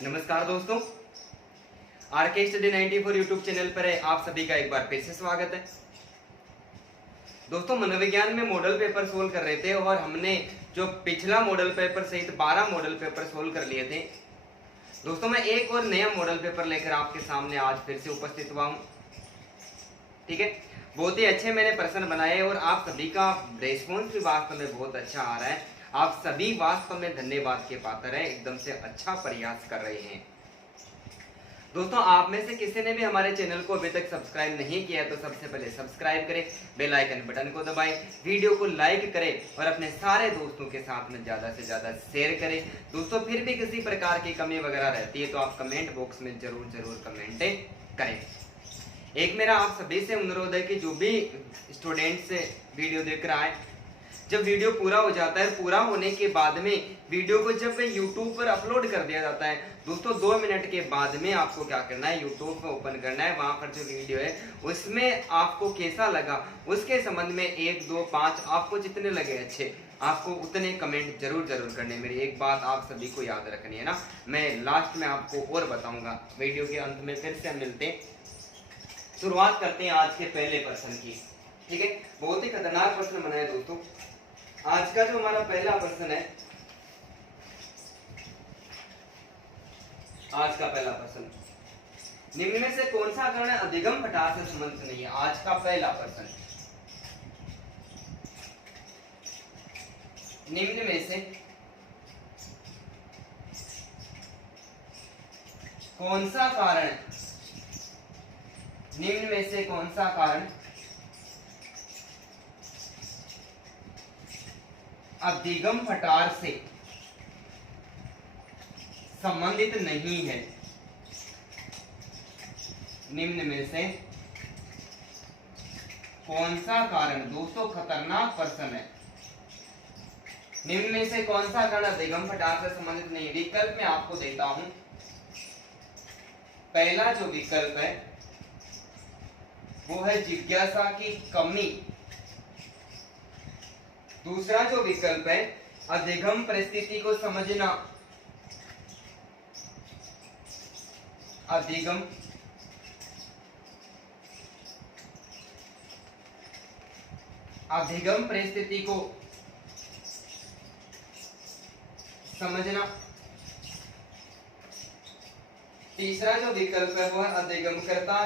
नमस्कार दोस्तों, R K study 94 YouTube channel पर है आप सभी का एक बार फिर से स्वागत है। दोस्तों, मनोविज्ञान में मॉडल पेपर सोल्व कर रहे थे और हमने जो पिछला मॉडल पेपर सहित 12 मॉडल पेपर सोल्व कर लिए थे। दोस्तों, मैं एक और नया मॉडल पेपर लेकर आपके सामने आज फिर से उपस्थित हुआ हूं। ठीक है, बहुत ही अच्छे मैंने प्रश्न बनाए और आप सभी का रेस्पॉन्स भी वास्तव में बहुत अच्छा आ रहा है। आप सभी वास्तव में धन्यवाद के पात्र हैं, एकदम से अच्छा प्रयास कर रहे हैं। दोस्तों, आप में से किसी ने भी हमारे चैनल को अभी तक सब्सक्राइब नहीं किया तो सबसे पहले सब्सक्राइब करें, बेल आइकन बटन को दबाएं, वीडियो को लाइक करें और अपने सारे दोस्तों के साथ में ज्यादा से ज्यादा शेयर करें। दोस्तों, फिर भी किसी प्रकार की कमी वगैरह रहती है तो आप कमेंट बॉक्स में जरूर कमेंट करें। एक मेरा आप सभी से अनुरोध है कि जो भी स्टूडेंट्स वीडियो देख रहा है, जब वीडियो पूरा हो जाता है, पूरा होने के बाद में वीडियो को जब YouTube पर अपलोड कर दिया जाता है, दोस्तों 2 मिनट के बाद में आपको क्या करना है, YouTube को ओपन करना है। वहां पर जो वीडियो है उसमें आपको कैसा लगा उसके संबंध में 1, 2, 5 आपको जितने लगे अच्छे, आपको उतने कमेंट जरूर करने। मेरी एक बात आप सभी को याद रखनी है ना, मैं लास्ट में आपको और बताऊंगा। वीडियो के अंत में फिर से मिलते हैं। शुरुआत करते हैं आज के पहले प्रश्न की। ठीक है, बहुत ही खतरनाक प्रश्न बनाया दोस्तों। आज का जो हमारा पहला प्रश्न है, आज का पहला प्रश्न, निम्न में से कौन सा कर्ण अधिगम पटार से संबंधित नहीं है। आज का पहला प्रश्न, निम्न में से कौन सा कारण, निम्न में से कौन सा कारण अधिगम पटार से संबंधित नहीं है। निम्न में से कौन सा कारण, दोस्तों खतरनाक प्रश्न है। निम्न में से कौन सा कारण अधिगम पटार से संबंधित नहीं है। विकल्प में आपको देता हूं। पहला जो विकल्प है वो है जिज्ञासा की कमी। दूसरा जो विकल्प है अधिगम परिस्थिति को समझना। अधिगम परिस्थिति को समझना। तीसरा जो विकल्प है वो है अधिगमकर्ता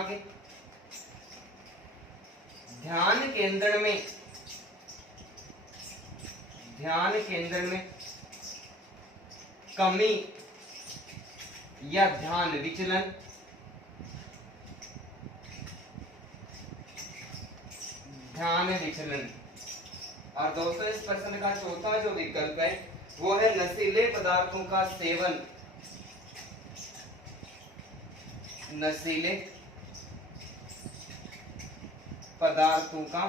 के ध्यान केंद्रण में कमी या ध्यान विचलन। और दोस्तों, इस प्रश्न का चौथा जो विकल्प है वो है नशीले पदार्थों का सेवन। नशीले पदार्थों का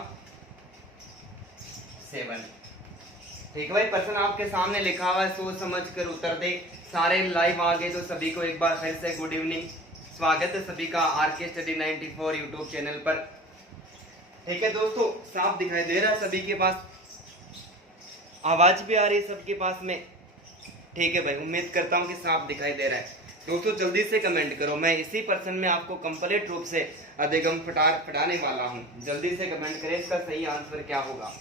सेवन। ठीक है भाई, प्रश्न आपके सामने लिखा हुआ है, सोच समझ कर उत्तर दे। सारे लाइव आ गए तो सभी को एक बार फिर से गुड इवनिंग, स्वागत है सभी का आरके स्टडी 94 यूट्यूब चैनल पर। ठीक है दोस्तों, साफ दिखाई दे रहा है सभी के पास, आवाज भी आ रही है सबके पास में। ठीक है भाई, उम्मीद करता हूं कि साफ दिखाई दे रहा है। दोस्तों जल्दी से कमेंट करो, मैं इसी प्रश्न में आपको कंप्लीट रूप से अधिगम पटाने वाला हूं। जल्दी से कमेंट करें, इसका सही आंसर क्या होगा।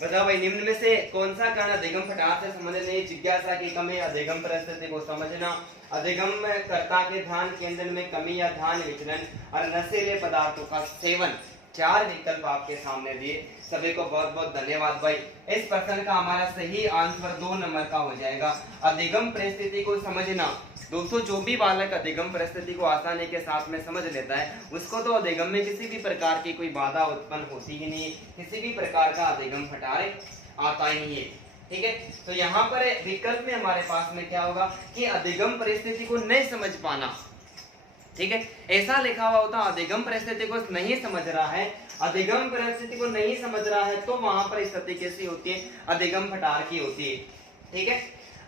बताओ भाई, निम्न में से कौन सा कारण अधिगम पटार से संबंधित नहीं। जिज्ञासा की कमी, अधिगम परिस्थिति को समझना, अधिगम कर्ता के ध्यान केंद्र में कमी या ध्यान विचलन और नशीले पदार्थों का सेवन। 4 विकल्प आपके सामने दिए। सभी को बहुत बहुत धन्यवाद भाई। इस प्रश्न का हमारा सही आंसर 2 नंबर का हो जाएगा, अधिगम परिस्थिति को समझना। दोस्तों, जो भी बालक अधिगम परिस्थिति को आसानी के साथ में समझ लेता है उसको तो अधिगम में किसी भी प्रकार की कोई बाधा उत्पन्न होती ही नहीं, किसी भी प्रकार का अधिगम पटार आता ही नहीं है। ठीक है, तो यहाँ पर विकल्प में हमारे पास में क्या होगा कि अधिगम परिस्थिति को नहीं समझ पाना। ठीक है, ऐसा लिखा हुआ होता अधिगम परिस्थिति को नहीं समझ रहा है, अधिगम परिस्थिति को नहीं समझ रहा है तो वहां पर स्थिति कैसी होती है, अधिगम पटार की होती है। ठीक है,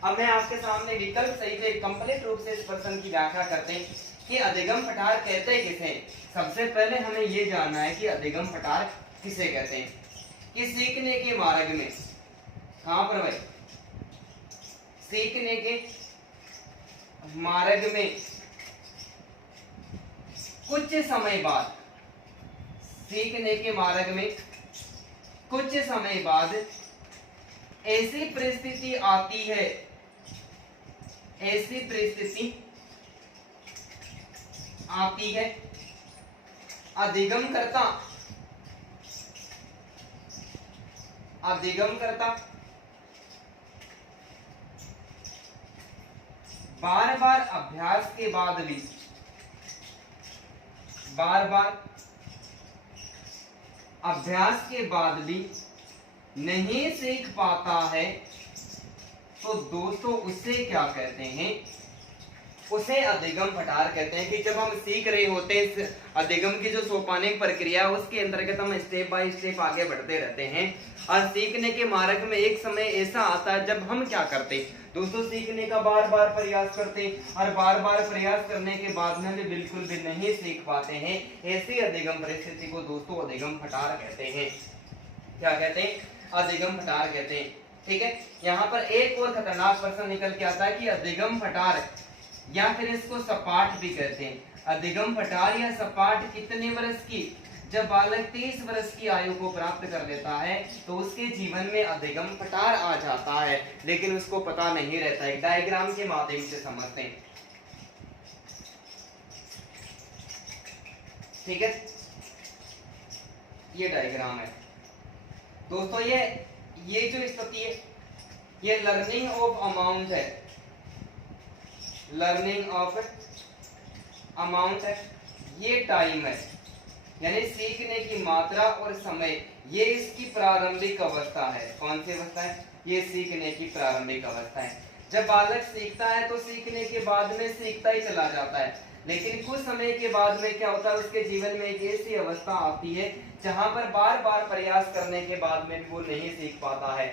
अब मैं आपके सामने विकल्प सहित कंप्लीट रूप से इस प्रश्न की व्याख्या करते हैं कि अधिगम पठार कहते किसे। सबसे पहले हमें ये जानना है कि अधिगम पठार किसे कहते हैं। कि सीखने के मार्ग में, कहां पर भाई, सीखने के मार्ग में कुछ समय बाद, सीखने के मार्ग में कुछ समय बाद ऐसी परिस्थिति आती है, ऐसी परिस्थिति आती है, अधिगम करता बार बार अभ्यास के बाद भी, बार बार अभ्यास के बाद भी नहीं सीख पाता है, तो दोस्तों उसे क्या कहते हैं, उसे अधिगम पठार कहते हैं। कि जब हम सीख रहे होते हैं, अधिगम की जो सोपानिक प्रक्रिया है उसके अंतर्गत हम स्टेप बाय स्टेप आगे बढ़ते रहते हैं और सीखने के मार्ग में एक समय ऐसा आता है जब हम क्या करते हैं दोस्तों, सीखने का बार बार प्रयास करते हैं और बार बार प्रयास करने के बाद में भी बिल्कुल भी नहीं सीख पाते हैं। ऐसी अधिगम परिस्थिति को दोस्तों अधिगम पठार कहते हैं। क्या कहते हैं, अधिगम पठार कहते हैं। ठीक है, यहाँ पर एक और खतरनाक प्रश्न निकल के आता है कि अधिगम पठार या फिर इसको सपाट भी कहते हैं। अधिगम पठार या सपाट कितने वर्ष की, जब बालक 30 वर्ष की आयु को प्राप्त कर लेता है तो उसके जीवन में अधिगम पठार आ जाता है, लेकिन उसको पता नहीं रहता है। डायग्राम के माध्यम से समझते हैं। ठीक है, ये डायग्राम है दोस्तों। ये जो स्थिति है ये लर्निंग ऑफ अमाउंट है, लर्निंग ऑफ अमाउंट है, ये टाइम है, यानी सीखने की मात्रा और समय, ये इसकी प्रारंभिक अवस्था है। कौन सी अवस्था है, ये सीखने की प्रारंभिक अवस्था है। जब बालक सीखता है तो सीखने के बाद में सीखता ही चला जाता है, लेकिन कुछ समय के बाद में क्या होता है, उसके जीवन में एक ऐसी अवस्था आती है जहां पर बार बार प्रयास करने के बाद में वो नहीं सीख पाता है।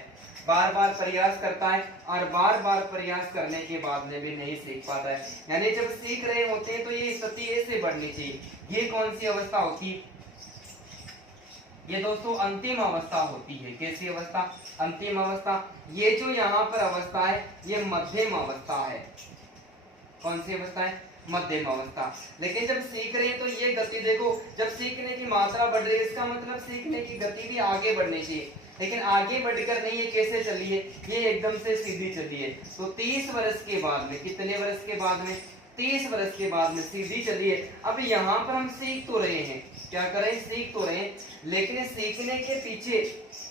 बार बार प्रयास करता है और बार बार प्रयास करने के बाद में भी नहीं सीख पाता है। यानी जब सीख रहे होते हैं तो ये स्थिति ऐसे बढ़नी चाहिए। ये कौन सी अवस्था होती है, ये दोस्तों अंतिम अवस्था होती है। कैसी अवस्था, अंतिम अवस्था। ये जो यहाँ पर अवस्था है ये मध्यम अवस्था है। कौन सी अवस्था है, मध्यम अवस्था। लेकिन जब सीख रहे हैं तो ये गति देखो, जब सीखने की मात्रा बढ़ रही है इसका मतलब सीखने की गति भी आगे बढ़नी चाहिए, लेकिन आगे बढ़कर नहीं है। कैसे चली है, ये एकदम से सीधी चली है। तो 30 वर्ष के बाद में, कितने वर्ष के बाद में, 30 वर्ष के बाद में सीधी चली है। अब यहाँ पर हम सीख तो रहे हैं, क्या करें, सीख तो रहे हैं, लेकिन सीखने के पीछे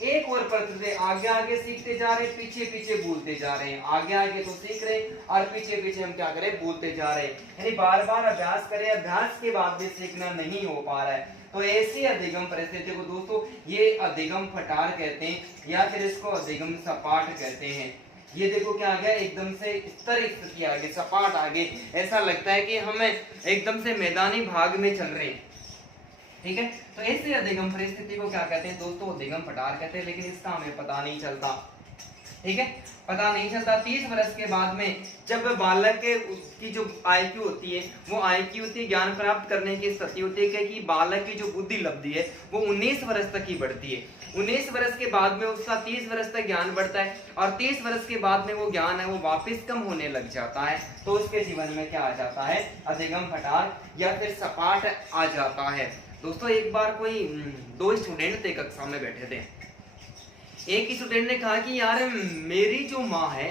एक और प्रक्रिया, आगे आगे सीखते जा रहे हैं, पीछे पीछे भूलते जा रहे हैं। आगे आगे तो सीख रहे हैं और पीछे पीछे हम क्या करें, भूलते जा रहे हैं। यानी बार बार अभ्यास करें, अभ्यास के बाद भी सीखना नहीं हो पा रहा है। तो ऐसी अधिगम परिस्थिति को दोस्तों ये अधिगम पठार कहते हैं या फिर इसको अधिगम सपाट कहते हैं। ये देखो क्या आ गया, एकदम से स्तर स्थिति आ गई, सपाट आ गई। ऐसा लगता है कि हमें एकदम से मैदानी भाग में चल रहे हैं। ठीक है, तो ऐसे अधिगम परिस्थिति को क्या कहते हैं दोस्तों, अधिगम पठार कहते हैं, लेकिन इसका हमें पता नहीं चलता। ठीक है, पता नहीं चलता। 30 वर्ष के बाद में जब बालक की जो IQ होती है वो IQ होती है, ज्ञान प्राप्त करने की स्थिति होती है कि बालक की जो बुद्धि लब्धि है वो 19 वर्ष तक ही बढ़ती है। 19 वर्ष के बाद में उसका 30 वर्ष तक ज्ञान बढ़ता है और 30 वर्ष के बाद में वो ज्ञान है वो वापस कम होने लग जाता है। तो उसके जीवन में क्या आ जाता है, अधिगम पठार या फिर सपाट आ जाता है। दोस्तों एक बार कोई 2 स्टूडेंट थे, कक्षा में बैठे थे। एक स्टूडेंट ने कहा कि यार मेरी जो माँ है,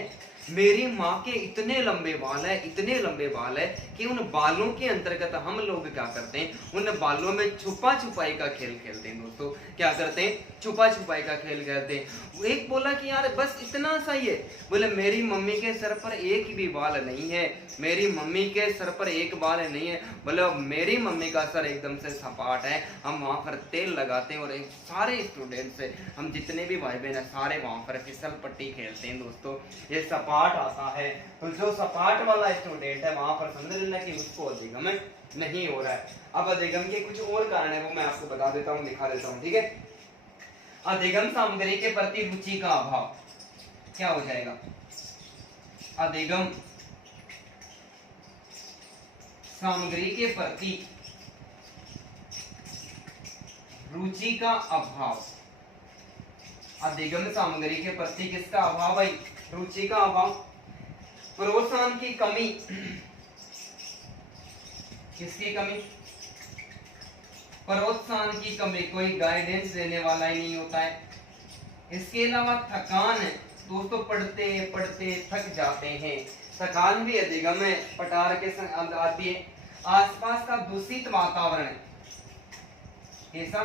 मेरी माँ के इतने लंबे बाल है, इतने लंबे बाल है कि उन बालों के अंतर्गत हम लोग क्या करते हैं, उन बालों में छुपा छुपाई का खेल खेलते हैं। दोस्तों क्या करते हैं, छुपा छुपाई का खेल खेलते हैं। एक बोला कि यार बस इतना सा ही है, बोले मेरी मम्मी के सर पर एक भी बाल नहीं है, मेरी मम्मी के सर पर एक बाल नहीं है। बोले मेरी मम्मी का सर एकदम से सपाट है, हम वहाँ पर तेल लगाते हैं और एक सारे स्टूडेंट से, हम जितने भी भाई बहन है सारे वहाँ पर फिसल पट्टी खेलते हैं। दोस्तों ये सपाट आता है, तो जो सपाट वाला स्टूडेंट है वहां पर समझ लेना कि उसको अधिगम नहीं हो रहा है। अब अधिगम के कुछ और कारण है वो मैं आपको बता देता हूँ, दिखा देता हूँ। ठीक है, अधिगम सामग्री के प्रति रुचि का अभाव। क्या हो जाएगा? अधिगम सामग्री के प्रति रुचि का अभाव। अधिगम सामग्री के प्रति किसका अभाव भाई? रुचि का अभाव। प्रोत्साहन की कमी। किसकी कमी? प्रोत्साहन की कमी, कोई गाइडेंस देने वाला ही नहीं होता है। इसके अलावा थकान है दोस्तों, पढ़ते पढ़ते थक जाते हैं, थकान भी अधिगम है पटार के संग आती है। आसपास का दूषित वातावरण, कैसा?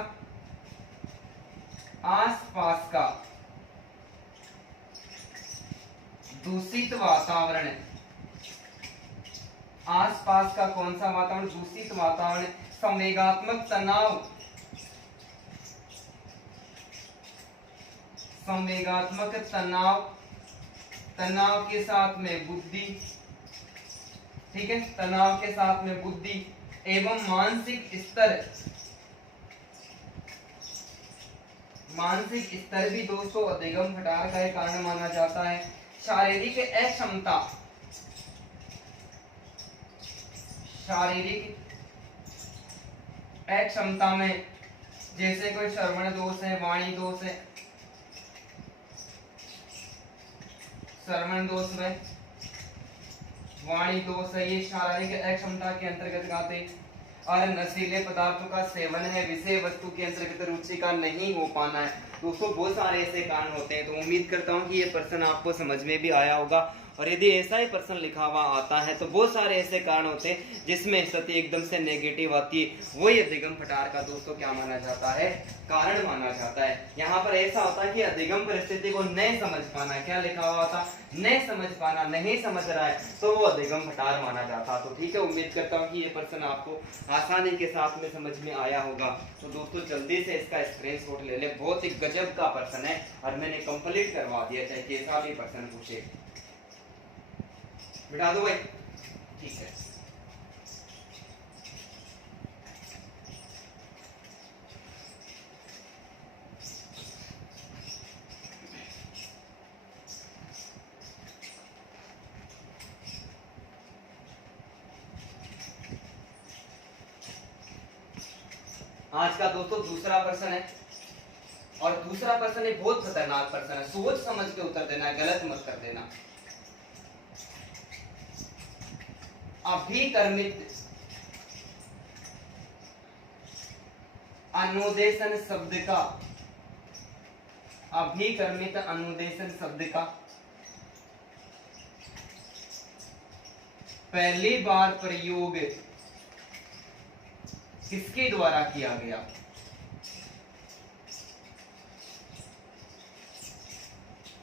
आसपास का दूषित वातावरण, आसपास का कौन सा वातावरण? दूषित वातावरण। संवेगात्मक तनाव, संवेगात्मक तनाव, तनाव के साथ में बुद्धि, ठीक है, तनाव के साथ में बुद्धि एवं मानसिक स्तर, मानसिक स्तर भी दोस्तों अधिगम घटाव का एक कारण माना जाता है। शारीरिक अक्षमता, शारीरिक अक्षमता में जैसे कोई श्रवण दोष है, वाणी दोष है, श्रवण दोष में वाणी दोष है, ये शारीरिक अक्षमता के अंतर्गत आते हैं। और नशीले पदार्थों का सेवन है, विषय वस्तु के अंतर्गत रुचि का नहीं हो पाना है। दोस्तों बहुत सारे ऐसे कारण होते हैं, तो उम्मीद करता हूँ कि ये प्रश्न आपको समझ में भी आया होगा। और यदि ऐसा ही प्रश्न लिखा हुआ आता है तो बहुत सारे ऐसे कारण होते हैं जिसमें स्थिति एकदम से नेगेटिव आती है, वही अधिगम फटार का दोस्तों क्या माना जाता है? कारण माना जाता है। यहाँ पर ऐसा होता है कि अधिगम परिस्थिति को नहीं समझ पाना, क्या लिखा हुआ था? नहीं समझ पाना, नहीं समझ रहा है तो वो अधिगम फटार माना जाता। तो ठीक है, उम्मीद करता हूँ कि ये प्रश्न आपको आसानी के साथ में समझ में आया होगा। तो दोस्तों जल्दी से इसका स्क्रीनशॉट ले ले, बहुत ही गजब का प्रश्न है और मैंने कंप्लीट करवा दिया, चाहे कैसा भी प्रश्न पूछे। बिठा दो भाई, ठीक है। आज का दोस्तों दूसरा प्रश्न है, और दूसरा प्रश्न एक बहुत खतरनाक प्रश्न है, सोच समझ के उत्तर देना है, गलत मत कर देना। अभिकर्मित अनुदेशन शब्द का, अभिकर्मित अनुदेशन शब्द का पहली बार प्रयोग किसके द्वारा किया गया?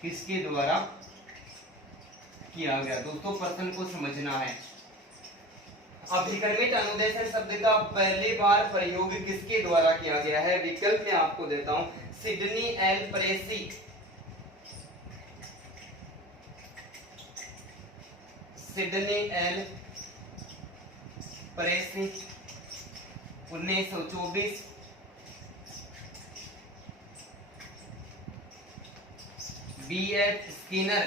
किसके द्वारा किया गया? दोस्तों प्रश्न को समझना है। अभिकर्मित अनुदेशन शब्द का पहली बार प्रयोग किसके द्वारा किया गया है? विकल्प में आपको देता हूं, Sidney L Pressey, Sidney L Pressey 1924, B.F. Skinner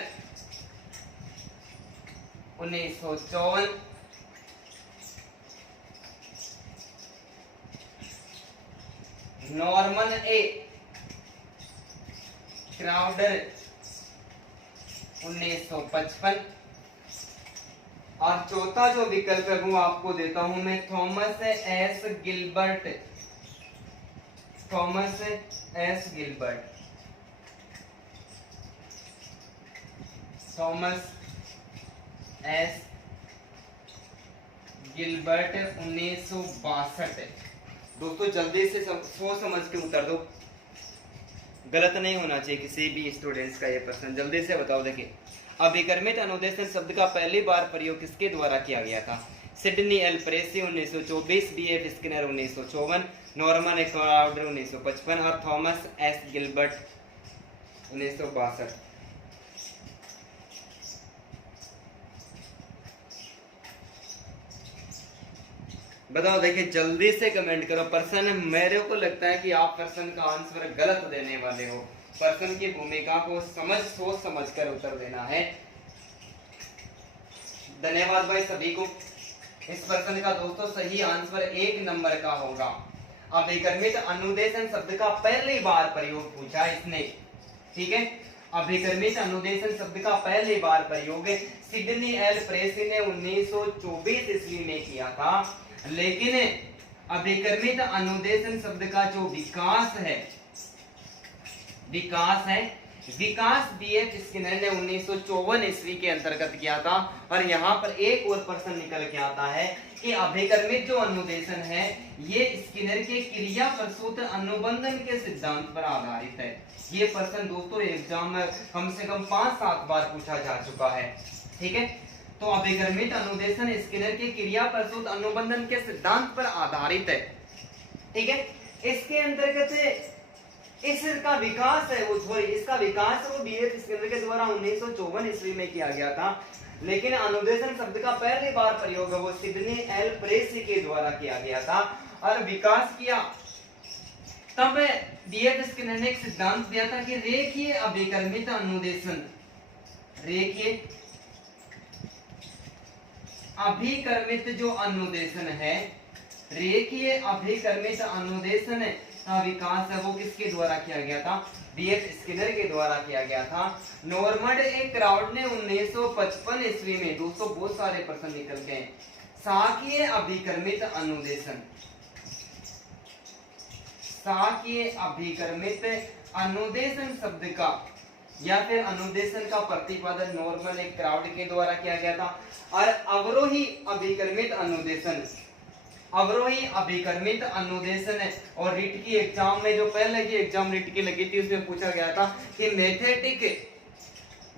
1954, Norman A Crowder 1955, और चौथा जो विकल्प है वो आपको देता हूं मैं, Thomas S Gilbert, Thomas S Gilbert, Thomas S Gilbert 1962। दोस्तों जल्दी से सोच समझ के उत्तर दो, गलत नहीं होना चाहिए किसी भी स्टूडेंट्स का ये प्रश्न। जल्दी से बताओ। देखिए, अभिकर्मित अनुदेशन शब्द का पहली बार प्रयोग किसके द्वारा किया गया था? Sidney L Pressey 1924, B.F. Skinner 1954, Norman Crowder 1955 और थॉमस एस गिलबर्ट 1962। बताओ। देखिए जल्दी से कमेंट करो। प्रश्न मेरे को लगता है कि आप प्रश्न का आंसर गलत देने वाले हो, पर्सन की भूमिका को सोच समझ कर उत्तर देना है। धन्यवाद भाई सभी को। इस प्रश्न का दोस्तों सही आंसर 1 नंबर का होगा। अभिकर्मित अनुदेशन शब्द का पहली बार प्रयोग पूछा इसने, ठीक है। अभिकर्मित अनुदेशन शब्द का पहली बार प्रयोग सिडनी एल प्रेसी ने 1924 ईस्वी में किया था, लेकिन अभिकर्मित अनुदेशन शब्द का जो विकास है विकास बीएफ स्किनर ने 1954 ईस्वी के अंतर्गत किया था। और यहाँ पर एक और प्रश्न निकल के आता है कि अभिकर्मित जो अनुदेशन है ये स्किनर के क्रिया प्रसूत अनुबंधन के सिद्धांत पर आधारित है। ये प्रश्न दोस्तों एग्जाम में कम से कम 5-7 बार पूछा जा चुका है, ठीक है। तो अभिकर्मित अनुदेशन स्किनर के क्रिया प्रसूत अनुबंधन के सिद्धांत पर आधारित है, ठीक है। इसके अंतर्गत इसका विकास है इसका विकास वो बीएफ स्किनर के द्वारा 1954 ईस्वी में किया गया था, लेकिन अनुदेशन शब्द का पहली बार प्रयोग वो सिडनी एल प्रेसी के द्वारा किया गया था। और विकास किया तब बीएफ स्किनर ने एक सिद्धांत दिया था कि रेखीय अभिकर्मित अनुदेशन, रेखीय अभिकर्मित जो अनुदेशन है, रेखीय अभिकर्मित अनुदेशन का विकास है वो किसके द्वारा किया गया था? बीएफ स्किनर के द्वारा किया गया था। नॉर्मन ए क्राउड ने 1955 ईस्वी में, दोस्तों बहुत सारे प्रश्न निकल गए, साकीय अभिकर्मित अनुदेशन, साकीय अभिकर्मित अनुदेशन शब्द का या फिर अनुदेशन का प्रतिपादन नॉर्मन ए क्राउड के द्वारा किया गया था। और अवरोही अभिकर्मित अनुदेशन, अवरोही अभिकर्मित अनुदेशन है। और रिट की एग्जाम में जो पहले की एग्जाम रिट की लगी थी उसमें पूछा गया था कि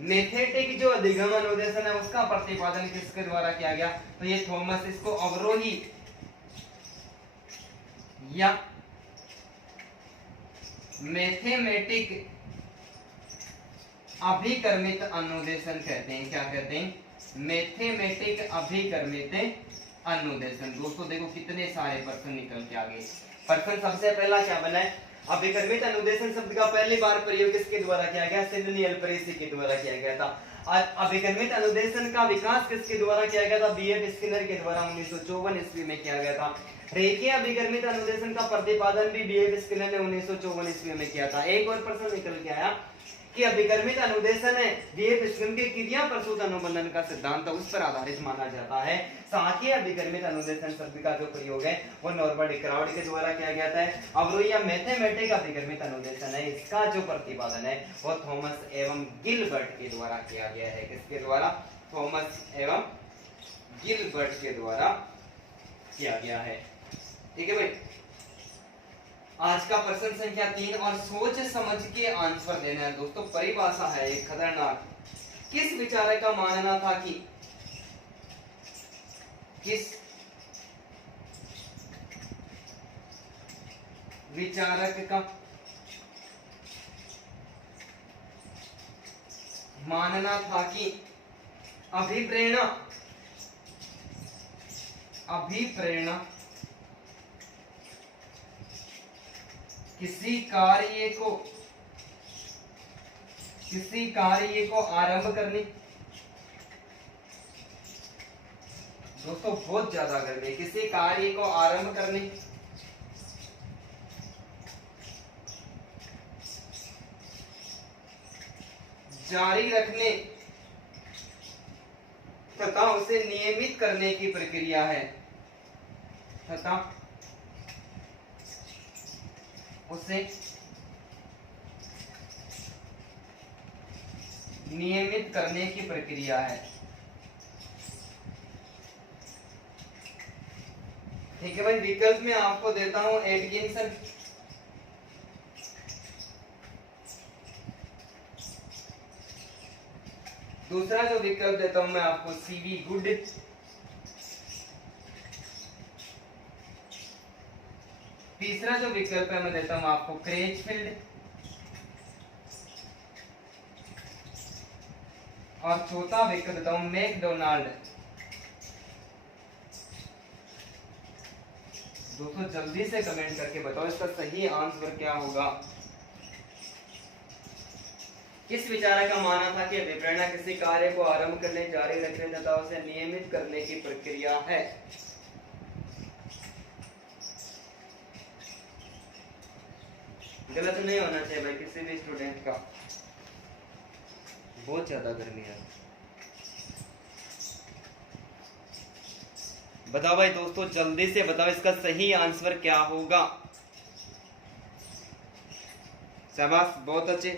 मेथेटिक जो अधिगम अनुदेशन है उसका प्रतिपादन किसके द्वारा किया गया? तो ये थॉमस, इसको अवरोही या मैथमेटिक अभिकर्मित अनुदेशन कहते हैं। क्या कहते हैं? मैथमेटिक अभिकर्मित अनुदेशन। दोस्तों देखो कितने सारे प्रश्न निकल के आ गए। प्रश्न सबसे पहला क्या बना है? अभिकर्मित अनुदेशन शब्द का पहली बार प्रयोग किसके द्वारा किया गया? सिडनी एल प्रेसी के द्वारा किया गया था। अभिकर्मित अनुदेशन का विकास किसके द्वारा किया गया था? बीएफ स्किनर के द्वारा 1954 ईस्वी में किया गया था। रेखीय अभिकर्मित अनुदेशन का प्रतिपादन भी बीएफ स्किनर ने 1954 ईस्वी में किया था। एक और प्रश्न निकल के आया कि अभिकर्मित अनुदेशन है बीएफ स्किनर के क्रिया प्रसूत अनुबंधन का सिद्धांत उस पर आधारित माना जाता है। साथ ही अभिकर्मित अनुदेशन शब्द का जो प्रयोग है वो नॉर्मन ए क्राउड के द्वारा किया गया था। अवरोही या मैथमेटिक अभिकर्मित अनुदेशन है, इसका जो प्रतिपादन है वो थॉमस एवं गिलबर्ट के द्वारा किया गया है। किसके द्वारा? थॉमस एवं गिलबर्ट के द्वारा किया गया है। ठीक है भाई। आज का प्रश्न संख्या 3 और सोच समझ के आंसर देना है। दोस्तों परिभाषा है एक खतरनाक। किस विचारक का मानना था कि किस विचारक का मानना था कि अभिप्रेरणा किसी कार्य को आरंभ करने, दोस्तों बहुत ज्यादा गर्मी, किसी कार्य को आरंभ करने, जारी रखने तथा उसे नियमित करने की प्रक्रिया है, तथा उसे नियमित करने की प्रक्रिया है। ठीक है भाई। विकल्प में आपको देता हूं एटकिंसन, दूसरा जो विकल्प देता हूं मैं आपको सीवी गुड, तीसरा जो विकल्प है मैं देता हूं आपको क्रेचफील्ड, और चौथा विकल्प देता हूं मैकडोनाल्ड। दोस्तों जल्दी से कमेंट करके बताओ इसका सही आंसर क्या होगा। किस विचारक का मानना था कि अभिप्रेरणा किसी कार्य को आरंभ करने, जारी रखने तथा उसे नियमित करने की प्रक्रिया है? गलत नहीं होना चाहिए भाई किसी भी स्टूडेंट का। बहुत ज्यादा गर्मी है। बताओ भाई दोस्तों, जल्दी से बताओ इसका सही आंसर क्या होगा। शाबाश, बहुत अच्छे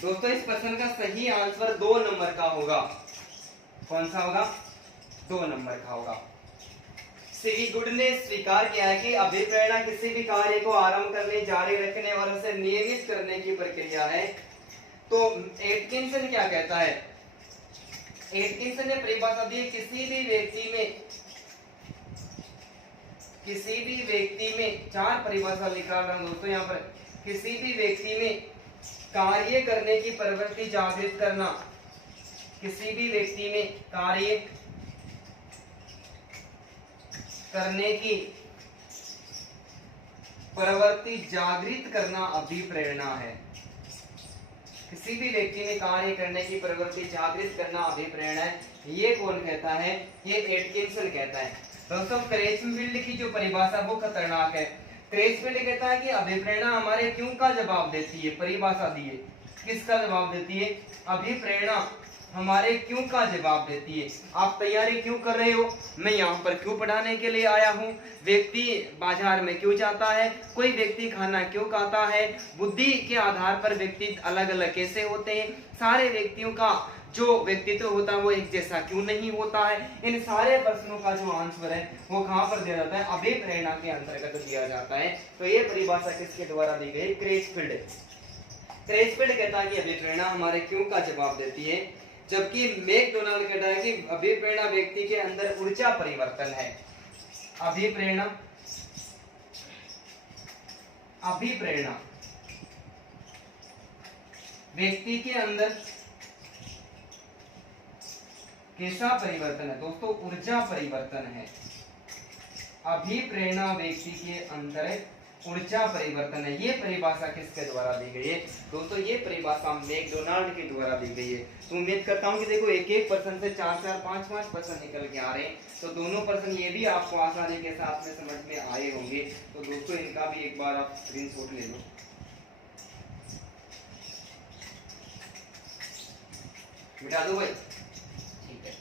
दोस्तों। इस प्रश्न का सही आंसर 2 नंबर का होगा। कौन सा होगा? 2 नंबर का होगा। सीवी गुड ने स्वीकार किया है कि अभिप्रेरणा किसी भी कार्य को आरंभ करने, जारी रखने और उसे नियमित करने की प्रक्रिया है। तो एटकिंसन क्या कहता है? एटकिंसन ने परिभाषा दी, किसी भी व्यक्ति में 4 परिभाषा लिखा रहा हूं दोस्तों यहाँ पर। किसी भी व्यक्ति में कार्य करने की प्रवृत्ति जागृत करना, किसी भी व्यक्ति में कार्य करने की प्रवृत्ति जागृत करना अभिप्रेरणा है। किसी भी व्यक्ति में कार्य करने की प्रवृत्ति जागृत करना अभिप्रेरणा है। ये कौन कहता है? ये एटकिंसन कहता है। दोस्तों क्रेचफील्ड की जो परिभाषा वो खतरनाक है। क्रेचफील्ड कहता है कि अभिप्रेरणा हमारे क्यों का जवाब देती है। परिभाषा दी है, किसका जवाब देती है? अभिप्रेरणा हमारे क्यों का जवाब देती है। आप तैयारी क्यों कर रहे हो? मैं यहाँ पर क्यों पढ़ाने के लिए आया हूँ? व्यक्ति बाजार में क्यों जाता है? कोई व्यक्ति खाना क्यों खाता है? बुद्धि के आधार पर व्यक्ति अलग अलग कैसे होते हैं? सारे व्यक्तियों का जो व्यक्तित्व होता है वो एक जैसा क्यों नहीं होता है? इन सारे प्रश्नों का जो आंसर है वो कहाँ पर दिया जाता है? अभिप्रेरणा के अंतर्गत दिया जाता है। तो ये परिभाषा किसके द्वारा दी गई? क्रेचफील्ड। क्रेचफील्ड कहता है कि अभिप्रेरणा हमारे क्यों का जवाब देती है, जबकि मैकडोनाल्ड कहता है कि अभिप्रेरणा व्यक्ति के अंदर ऊर्जा परिवर्तन है। अभिप्रेरणा व्यक्ति के अंदर कैसा परिवर्तन है दोस्तों? ऊर्जा परिवर्तन है। अभिप्रेरणा व्यक्ति के अंदर ऊर्जा परिवर्तन है। ये परिभाषा किसके द्वारा दी गई है दोस्तों? ये परिभाषा मैकडोनाल्ड के द्वारा दी गई है। तो उम्मीद करता हूँ कि देखो एक प्रश्न से 4-4, 5-5 प्रश्न निकल के आ रहे हैं। तो दोनों प्रश्न ये भी आपको आसानी के साथ में समझ में आए होंगे। तो दोस्तों इनका भी एक बार आप स्क्रीनशॉट ले लो। मिटा दो भाई, ठीक है।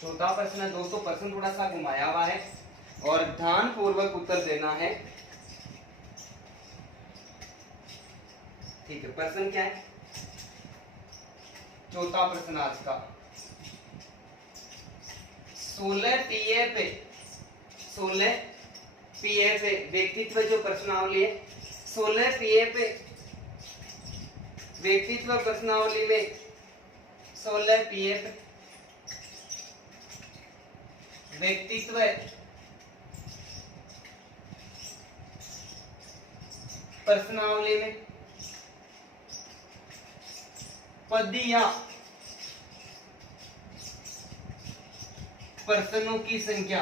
चौथा प्रश्न है दोस्तों, प्रश्न थोड़ा सा घुमाया हुआ है और ध्यान पूर्वक उत्तर देना है। ठीक है, प्रश्न क्या है? चौथा प्रश्न आज का 16 पीएफ व्यक्तित्व जो प्रश्नावली है, 16 पीएफ व्यक्तित्व प्रश्नावली में 16 पीएफ व्यक्तित्व प्रश्नावली में पद या प्रश्नों की संख्या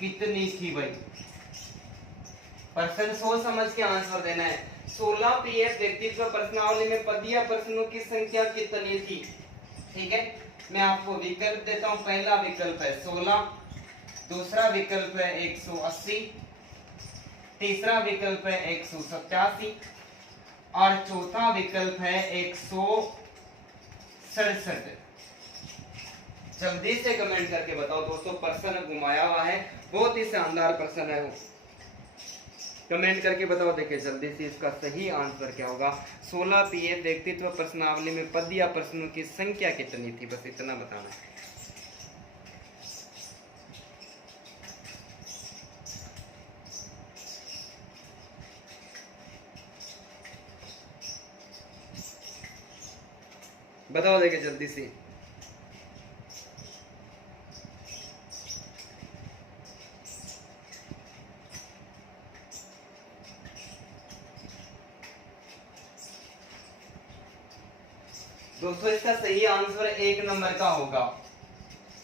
कितनी थी भाई? प्रश्न सोच समझ के आंसर देना है। 16 पीएफ व्यक्तित्व प्रश्नावली में पद या प्रश्नों की संख्या कितनी थी? ठीक है, मैं आपको विकल्प देता हूं। पहला विकल्प है 16, दूसरा विकल्प है 180, तीसरा विकल्प है 187 और चौथा विकल्प है 167। जल्दी से कमेंट करके बताओ दोस्तों। प्रश्न घुमाया हुआ है, बहुत ही शानदार प्रश्न है वो। कमेंट करके बताओ, देखिए जल्दी से इसका सही आंसर क्या होगा। 16 पीएफ व्यक्तित्व प्रश्नावली में पद या प्रश्नों की संख्या कितनी थी? बस इतना बताना है। बताओ, देखिए जल्दी से। दोस्तों इसका सही आंसर 1 नंबर का होगा,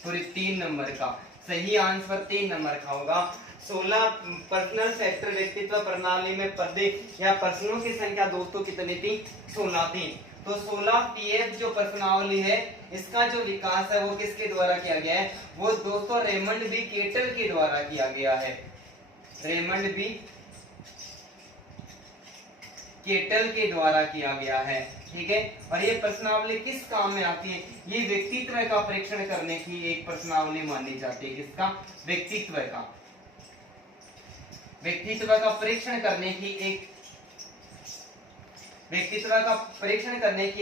सॉरी 3 नंबर का। सही आंसर 3 नंबर का होगा। 16 पर्सनल फैक्टर व्यक्तित्व प्रणाली में पदे या पर्सनों की संख्या दोस्तों कितनी थी? 16 थी। तो 16 पीएफ जो प्रश्नावली है, इसका जो विकास है वो किसके द्वारा किया गया है? वो दोस्तों रेमंड बी केटल के द्वारा किया गया है। रेमंड बी केटल के द्वारा किया गया है। ठीक है, और ये प्रश्नावली किस काम में आती है? ये व्यक्तित्व का परीक्षण करने की एक प्रश्नावली मानी जाती है। किसका? व्यक्तित्व का। व्यक्तित्व का परीक्षण करने की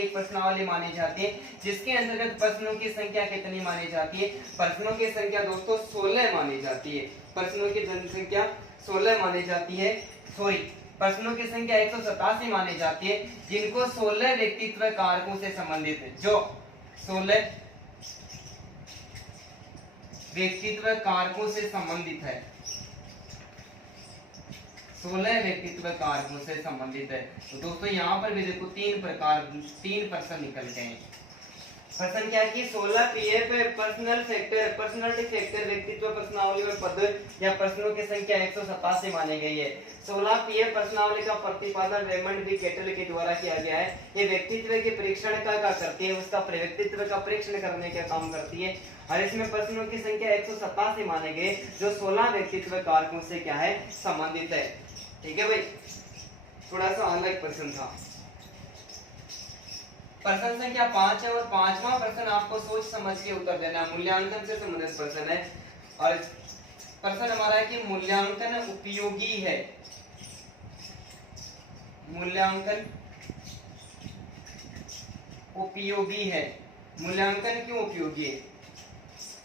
एक प्रश्नावली मानी जाती है, जिसके अंतर्गत प्रश्नों की संख्या कितनी मानी जाती है? प्रश्नों की संख्या दोस्तों 16 मानी जाती है। प्रश्नों की जनसंख्या 16 मानी जाती है। सॉरी, प्रश्नों की संख्या 187 मानी जाती है, जिनको 16 व्यक्तित्व कारकों से संबंधित है। जो 16 व्यक्तित्व कारकों से संबंधित है, 16 व्यक्तित्व कारकों से संबंधित है। तो दोस्तों यहाँ पर भी देखो 3 प्रश्न निकल गए हैं। प्रश्न क्या कि 16 पीएफ पर्सनालिटी फैक्टर व्यक्तित्व प्रश्नावली में पद या प्रश्नों की संख्या 187 मानी गई है। 16 पीएफ प्रश्नावली का प्रतिपादन रेमंड बी केटल के द्वारा किया गया है। ये व्यक्तित्व के परीक्षण का करती है, उसका व्यक्तित्व का परीक्षण करने का काम करती है। और इसमें प्रश्नों की संख्या 187 माने गए, जो 16 व्यक्तित्व कारकों से क्या है? संबंधित है। ठीक है भाई, थोड़ा सा अलग प्रश्न था। प्रश्न संख्या 5 है और 5वां प्रश्न आपको सोच समझ के उत्तर देना है। मूल्यांकन से संबंधित प्रश्न है और प्रश्न हमारा है कि मूल्यांकन उपयोगी है। मूल्यांकन उपयोगी है। मूल्यांकन क्यों उपयोगी है?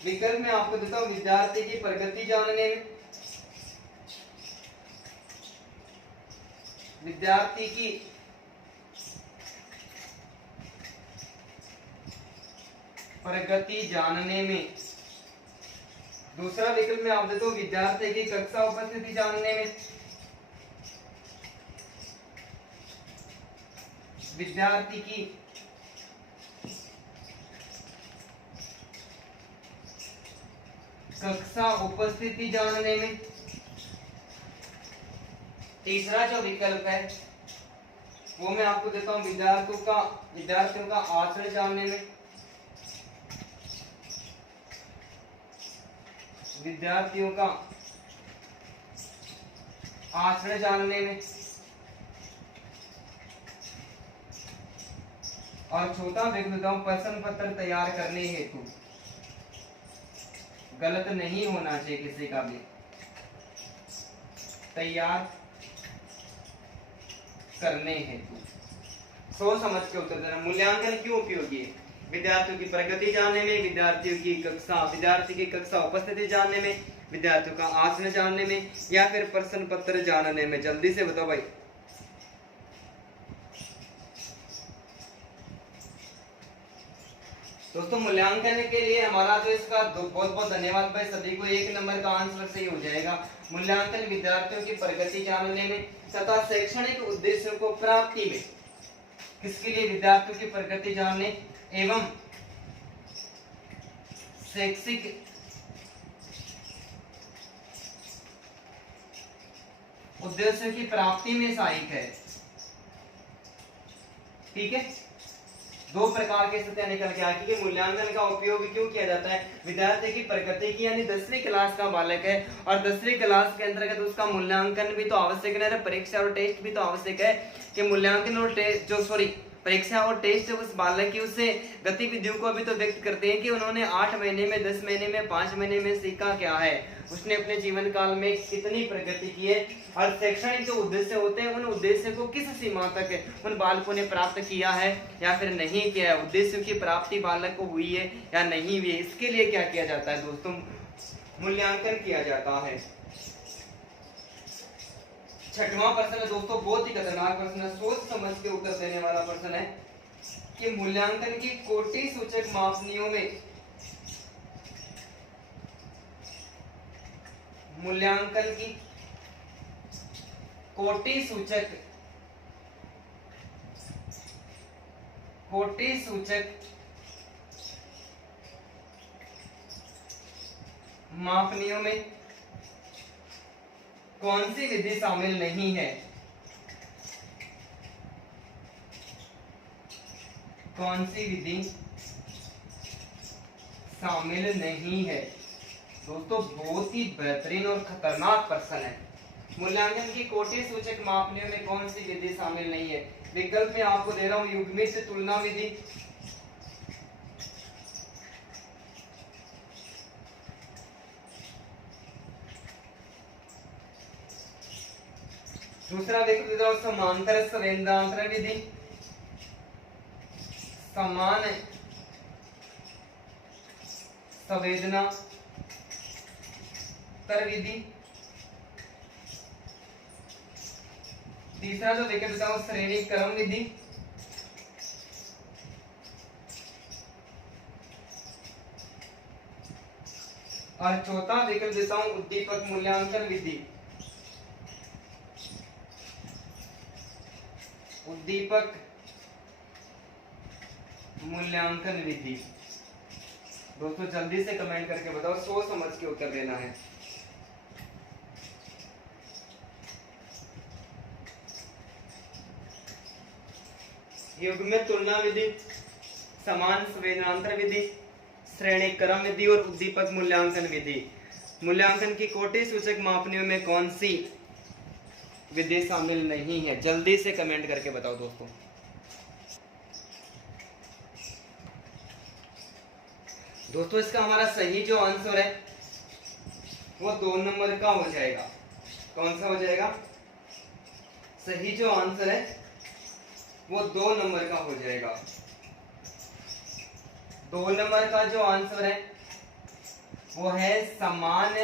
विकल्प में आपको देता हूं, विद्यार्थी की प्रगति जानने में, विद्यार्थी की प्रगति जानने में। दूसरा विकल्प में आप देता हूं, विद्यार्थी की कक्षा उपस्थिति जानने में, विद्यार्थी की कक्षा उपस्थिति जानने में। तीसरा जो विकल्प है वो मैं आपको देता हूं, विद्यार्थियों का आचरण जानने में, विद्यार्थियों का आचरण जानने में। और चौथा विकल्प देता हूं, प्रश्न पत्र तैयार करने हेतु। गलत नहीं होना चाहिए किसी का भी, तैयार करने हेतु। सोच समझ के उत्तर देना। मूल्यांकन क्यों उपयोगी है? विद्यार्थियों की प्रगति जानने में, विद्यार्थी की कक्षा उपस्थिति जानने में, विद्यार्थियों का आचरण जानने में, या फिर प्रश्न पत्र जानने में। जल्दी से बताओ भाई। दोस्तों मूल्यांकन के लिए हमारा जो इसका बहुत बहुत धन्यवाद भाई सभी को। 1 नंबर का आंसर सही हो जाएगा। मूल्यांकन विद्यार्थियों की प्रगति जानने में तथा शैक्षणिक उद्देश्यों को प्राप्ति में, किसके लिए? विद्यार्थियों की प्रगति जानने एवं शैक्षिक उद्देश्यों की प्राप्ति में सहायक है। ठीक है, 2 प्रकार के स्थितियां निकल के आती है। मूल्यांकन का उपयोग क्यों किया जाता है? विद्यार्थी की प्रगति की, यानी 10वीं क्लास का बालक है और 10वीं क्लास के अंतर्गत उसका मूल्यांकन भी तो आवश्यक है, परीक्षा और टेस्ट भी तो आवश्यक है कि मूल्यांकन और टेस्ट परीक्षा और टेस्ट उस बालक की उससे गतिविधियों को भी तो व्यक्त करते हैं कि उन्होंने 8 महीने में, 10 महीने में, 5 महीने में सीखा क्या है, उसने अपने जीवन काल में कितनी प्रगति की है। और शैक्षणिक जो उद्देश्य होते हैं, उन उद्देश्य को किस सीमा तक उन बालकों ने प्राप्त किया है या फिर नहीं किया है, उद्देश्यों की प्राप्ति बालक को हुई है या नहीं हुई है, इसके लिए क्या किया जाता है दोस्तों? मूल्यांकन किया जाता है। 6वां प्रश्न है दोस्तों, बहुत ही खतरनाक प्रश्न है, सोच समझ के उत्तर देने वाला प्रश्न है कि मूल्यांकन की कोटि सूचक मापनियों में, मूल्यांकन की कोटि सूचक कोटि सूचक मापनियों में कौन सी विधि शामिल नहीं है? कौन सी विधि शामिल नहीं है? दोस्तों बहुत ही बेहतरीन और खतरनाक प्रश्न है। मूल्यांकन की कोटि सूचक मापनियों में कौन सी विधि शामिल नहीं है? विकल्प में आपको दे रहा हूं युग्मित तुलना विधि, दूसरा विकल्प दे रहा हूं समांतर संवेदनांतर विधि, समान संवेदनांतर विधि, तीसरा जो विकल्प देता हूं श्रेणी क्रम विधि, और चौथा विकल्प देता हूं उद्दीपक मूल्यांकन विधि। उद्दीपक मूल्यांकन विधि। दोस्तों जल्दी से कमेंट करके बताओ, सोच समझ के उत्तर देना है। युग्मित तुलना विधि, समान संवेदनांतर विधि, श्रेणी क्रम विधि और उद्दीपक मूल्यांकन विधि। मूल्यांकन की कोटि सूचक मापनियों में कौन सी विधि शामिल नहीं है? जल्दी से कमेंट करके बताओ दोस्तों। दोस्तों इसका हमारा सही जो आंसर है वो 2 नंबर का हो जाएगा। कौन सा हो जाएगा? सही जो आंसर है वो 2 नंबर का हो जाएगा। 2 नंबर का जो आंसर है वो है समान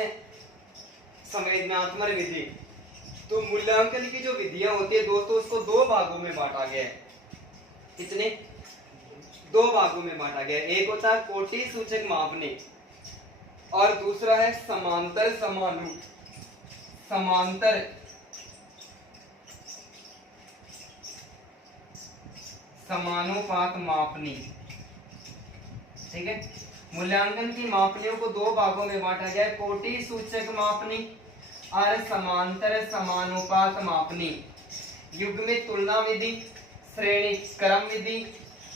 संवेदनात्मक विधि। तो मूल्यांकन की जो विधियां होती है दोस्तों उसको 2 भागों में बांटा गया है। कितने? 2 भागों में बांटा गया है। एक होता है कोटि सूचक मापनी और दूसरा है समांतर समानुपात मापनी। ठीक है, मूल्यांकन की मापनियों को 2 भागों में बांटा गया है, कोटि सूचक मापनी और समांतर समानुपात मापनी। युग्मित तुलना विधि, श्रेणी क्रम विधि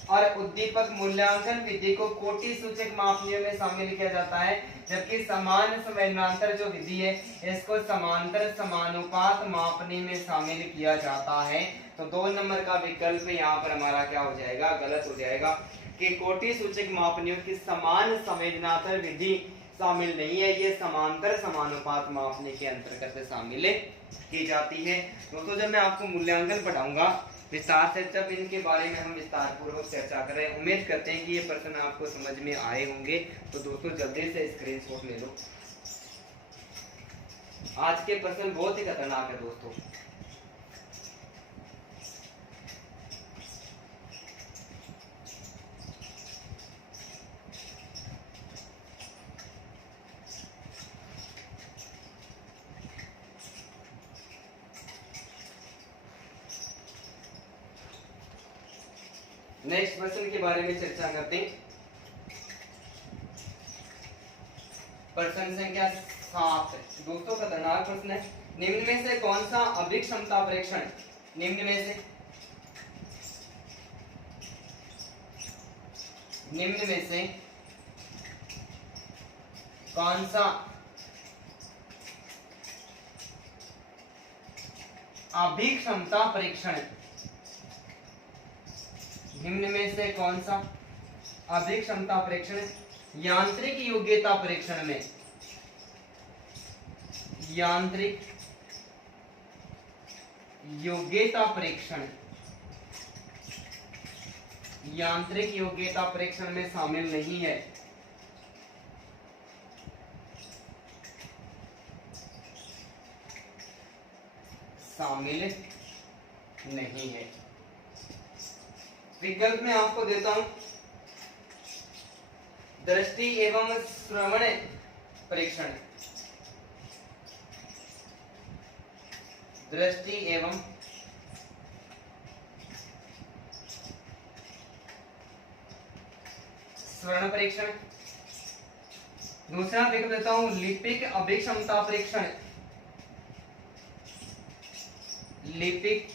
और उद्दीपक मूल्यांकन विधि को कोटि सूचक मापनियों में शामिल किया जाता है, जबकि समान संवेदनांतर जो विधि है इसको समांतर समानुपात मापनी में शामिल किया जाता है। तो 2 नंबर का विकल्प यहाँ पर हमारा क्या हो जाएगा? गलत हो जाएगा कि कोटि सूचक मापनियों की समान संवेदनांतर विधि शामिल नहीं है, ये समांतर समानुपात मापने के अंतर्गत शामिल की जाती है। दोस्तों जब मैं आपको मूल्यांकन पढ़ाऊंगा विस्तार से, जब इनके बारे में हम विस्तार पूर्वक चर्चा करें, उम्मीद करते हैं कि ये प्रश्न आपको समझ में आए होंगे। तो दोस्तों जल्दी से स्क्रीनशॉट ले लो। आज के प्रश्न बहुत ही खतरनाक है दोस्तों। नेक्स्ट प्रश्न के बारे में चर्चा करते हैं। प्रश्न संख्या 7 दोस्तों खतरनाक प्रश्न है। निम्न में से कौन सा अभिक्षमता परीक्षण, निम्न में से कौन सा अभिक्षमता परीक्षण, निम्न में से कौन सा अभिक्षमता परीक्षण यांत्रिक योग्यता परीक्षण में, यांत्रिक योग्यता परीक्षण में शामिल नहीं है? शामिल नहीं है। विकल्प में आपको देता हूं दृष्टि एवं श्रवण परीक्षण, दृष्टि एवं स्वर्ण परीक्षण। दूसरा विकल्प देता हूं लिपिक अभिक्षमता परीक्षण, लिपिक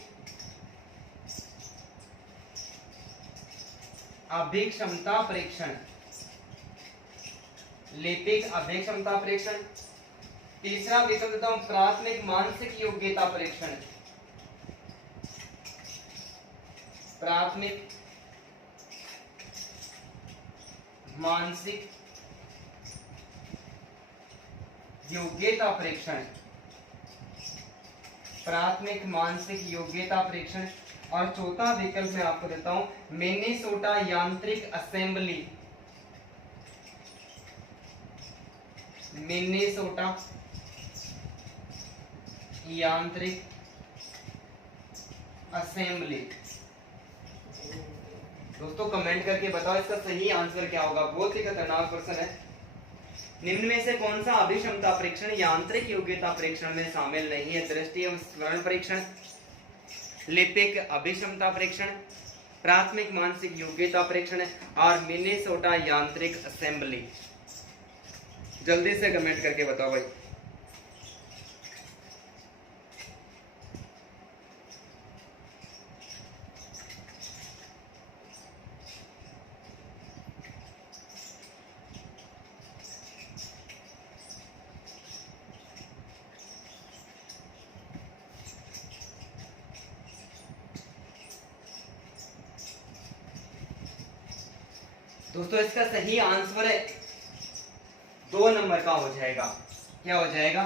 अभिक्षमता परीक्षण, लिपिक अभिक्षमता परीक्षण। तीसरा विकल्प देता हूं प्राथमिक मानसिक योग्यता परीक्षण, प्राथमिक मानसिक योग्यता परीक्षण, प्राथमिक मानसिक योग्यता परीक्षण। और चौथा विकल्प मैं आपको देता हूं मिनेसोटा यांत्रिक असेंबली, मिनेसोटा यांत्रिक असेंबली। दोस्तों कमेंट करके बताओ इसका सही आंसर क्या होगा, बहुत ही खतरनाक प्रश्न है। निम्न में से कौन सा अभिक्षमता परीक्षण यांत्रिक योग्यता परीक्षण में शामिल नहीं है? दृष्टि एवं स्मरण परीक्षण, लिपिक अभिक्षमता परीक्षण, प्राथमिक मानसिक योग्यता परीक्षण और मिनेसोटा यांत्रिक असेंबली। जल्दी से कमेंट करके बताओ भाई। दोस्तों इसका सही आंसर 2 नंबर का हो जाएगा। क्या हो जाएगा?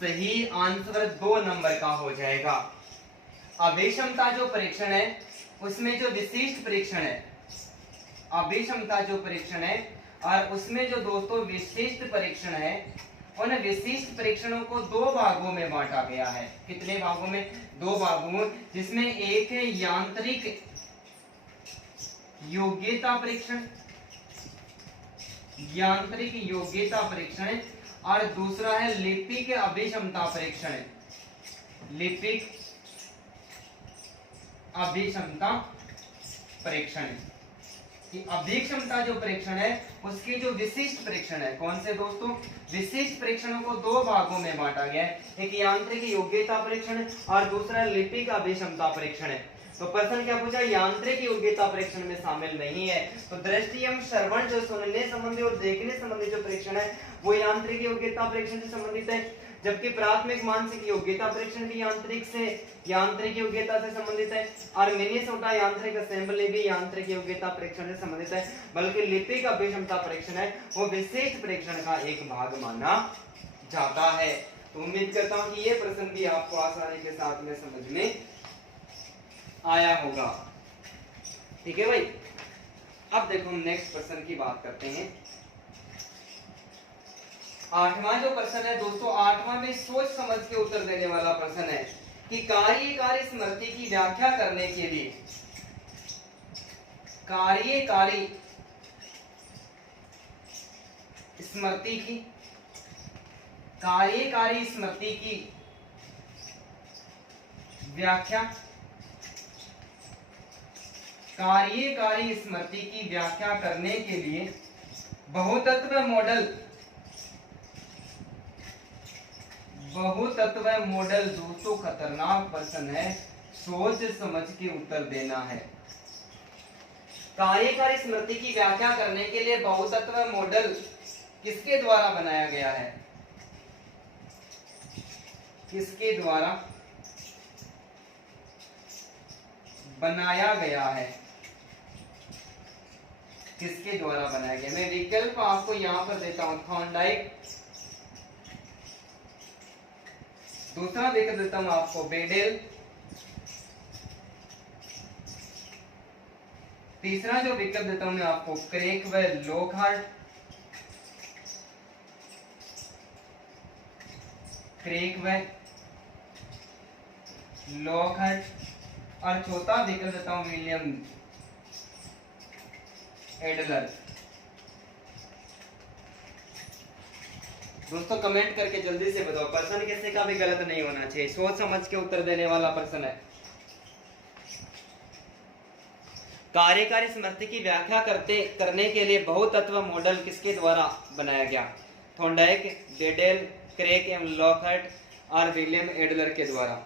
सही आंसर 2 नंबर का हो जाएगा। अभिक्षमता जो परीक्षण है उसमें जो विशिष्ट परीक्षण है, अभिक्षमता जो परीक्षण है और उसमें जो दोस्तों विशिष्ट परीक्षण है, उन विशिष्ट परीक्षणों को 2 भागों में बांटा गया है। कितने भागों में? 2 भागों में, जिसमें एक है यांत्रिक योग्यता परीक्षण, यांत्रिक योग्यता परीक्षण, और दूसरा है लिपिक अभिक्षमता परीक्षण, लिपिक अभिक्षमता परीक्षण। कि अभिक्षमता जो परीक्षण है उसके जो विशिष्ट परीक्षण है, कौन से दोस्तों? विशिष्ट परीक्षणों को 2 भागों में बांटा गया है, एक यांत्रिक योग्यता परीक्षण और दूसरा लिपिक अभिक्षमता परीक्षण है। तो प्रश्न क्या पूछा? यांत्रिक योग्यता परीक्षण में शामिल नहीं है। तो दृष्टि एवं श्रवण जो सुनने संबंधी और देखने संबंधी जो परीक्षण है वो यांत्रिक योग्यता परीक्षण से संबंधित है, जबकि प्राथमिक मानसिक योग्यता परीक्षण भी यांत्रिक योग्यता से संबंधित है, और मिनेसोटा यांत्रिक असेंबली भी यांत्रिक योग्यता परीक्षण से संबंधित है। बल्कि लिपिक अभिक्षमता परीक्षण है वो विशिष्ट परीक्षण का एक भाग माना जाता है। तो उम्मीद करता हूं कि ये प्रश्न भी आपको आसानी के साथ में समझ में आया होगा। ठीक है भाई। अब देखो हम नेक्स्ट प्रश्न की बात करते हैं। 8वां जो प्रश्न है दोस्तों, 8वां में सोच समझ के उत्तर देने वाला प्रश्न है कि कार्यकारी स्मृति की व्याख्या करने के लिए कार्यकारी स्मृति की व्याख्या, कार्यकारी स्मृति की व्याख्या करने के लिए बहुतत्व मॉडल दोस्तों खतरनाक प्रश्न है, सोच समझ के उत्तर देना है। कार्यकारी स्मृति की व्याख्या करने के लिए बहुतत्व मॉडल किसके द्वारा बनाया गया है? किसके द्वारा बनाया गया है? किसके द्वारा बनाया गया? मैं विकल्प आपको यहां पर देता हूं, थॉर्नडाइक। दूसरा विकल्प देता हूं आपको बेडेल। तीसरा जो विकल्प देता हूं मैं आपको क्रेक व लॉकहार्ट, क्रेक व लॉकहार्ट, और चौथा विकल्प देता हूं विलियम एडलर। दोस्तों कमेंट करके जल्दी से बताओ, प्रश्न किसी का भी गलत नहीं होना चाहिए, सोच समझ के उत्तर देने वाला प्रश्न है। कार्यकारी स्मृति की व्याख्या करने के लिए बहुतत्व मॉडल किसके द्वारा बनाया गया? थॉर्नडाइक, बेडेल, क्रेक एवं लॉकहार्ट और विलियम एडलर के द्वारा।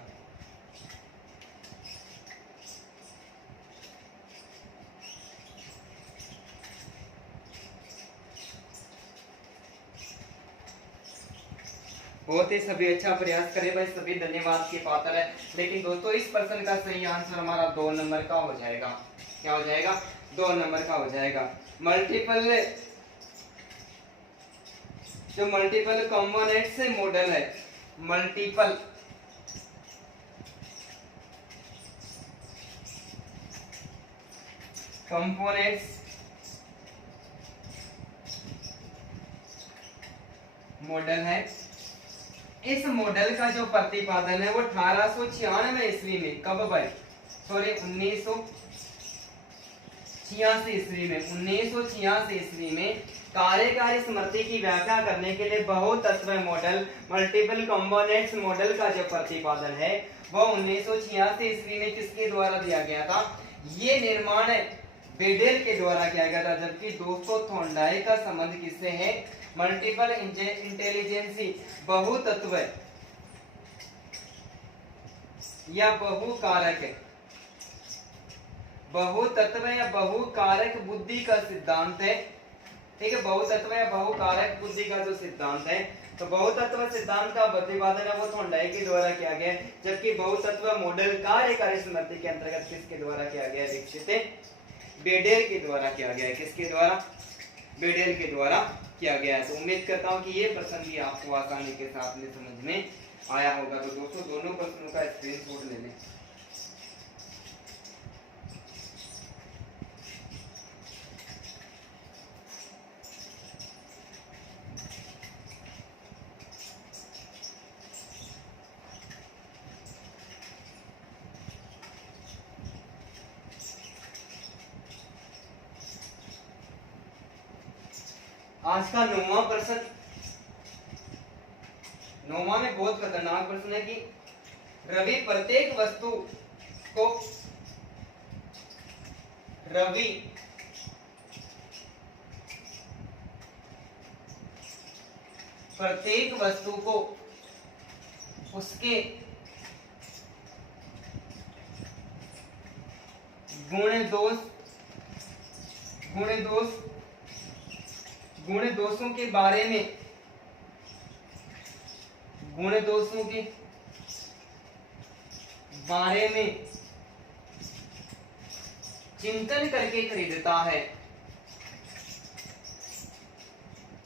बहुत ही सभी अच्छा प्रयास करे भाई, सभी धन्यवाद के पात्र है। लेकिन दोस्तों इस प्रश्न का सही आंसर हमारा 2 नंबर का हो जाएगा। क्या हो जाएगा? 2 नंबर का हो जाएगा। मल्टीपल, जो मल्टीपल कंपोनेंट से मॉडल है, मल्टीपल कंपोनेंट्स मॉडल है, इस मॉडल का जो प्रतिपादन है वो 1896 ईस्वी में, कब भाई? सॉरी 1986 ईस्वी में, 1986 ईस्वी में कार्यकारी स्मृति की व्याख्या करने के लिए बहुतत्व मॉडल, मल्टीपल कंपोनेंट्स मॉडल का जो प्रतिपादन है वो 1986 ईस्वी में किसके द्वारा दिया गया था? ये निर्माण बेडेल के द्वारा किया गया था। जबकि दोस्तों थॉर्नडाइक का संबंध किससे है? मल्टीपल इंटेलिजेंसी, बहुतत्व या बहुकारक, बहुतत्व या बहुकारक बुद्धि का सिद्धांत है। ठीक है, बहुतत्व या बहुकारक बुद्धि का जो सिद्धांत है, तो बहुतत्व सिद्धांत का प्रतिपादन है वो थॉर्नडाइक के द्वारा किया गया। जबकि बहुतत्व मॉडल कार्यकारी स्मृति के अंतर्गत किसके द्वारा किया गया? विकसित बेडेल के द्वारा किया गया। किसके द्वारा? बेडेल के द्वारा किया गया है। तो उम्मीद करता हूं कि ये प्रश्न भी आपको आसानी के साथ में समझ में आया होगा। तो दोस्तों दोनों प्रश्नों का स्क्रीनशॉट ले लें। आज का 9वां प्रश्न, 9वां में बहुत खतरनाक प्रश्न है कि रवि प्रत्येक वस्तु को, रवि प्रत्येक वस्तु को उसके गुण दोषों के बारे में, गुण दोषों के बारे में चिंतन करके खरीदता है,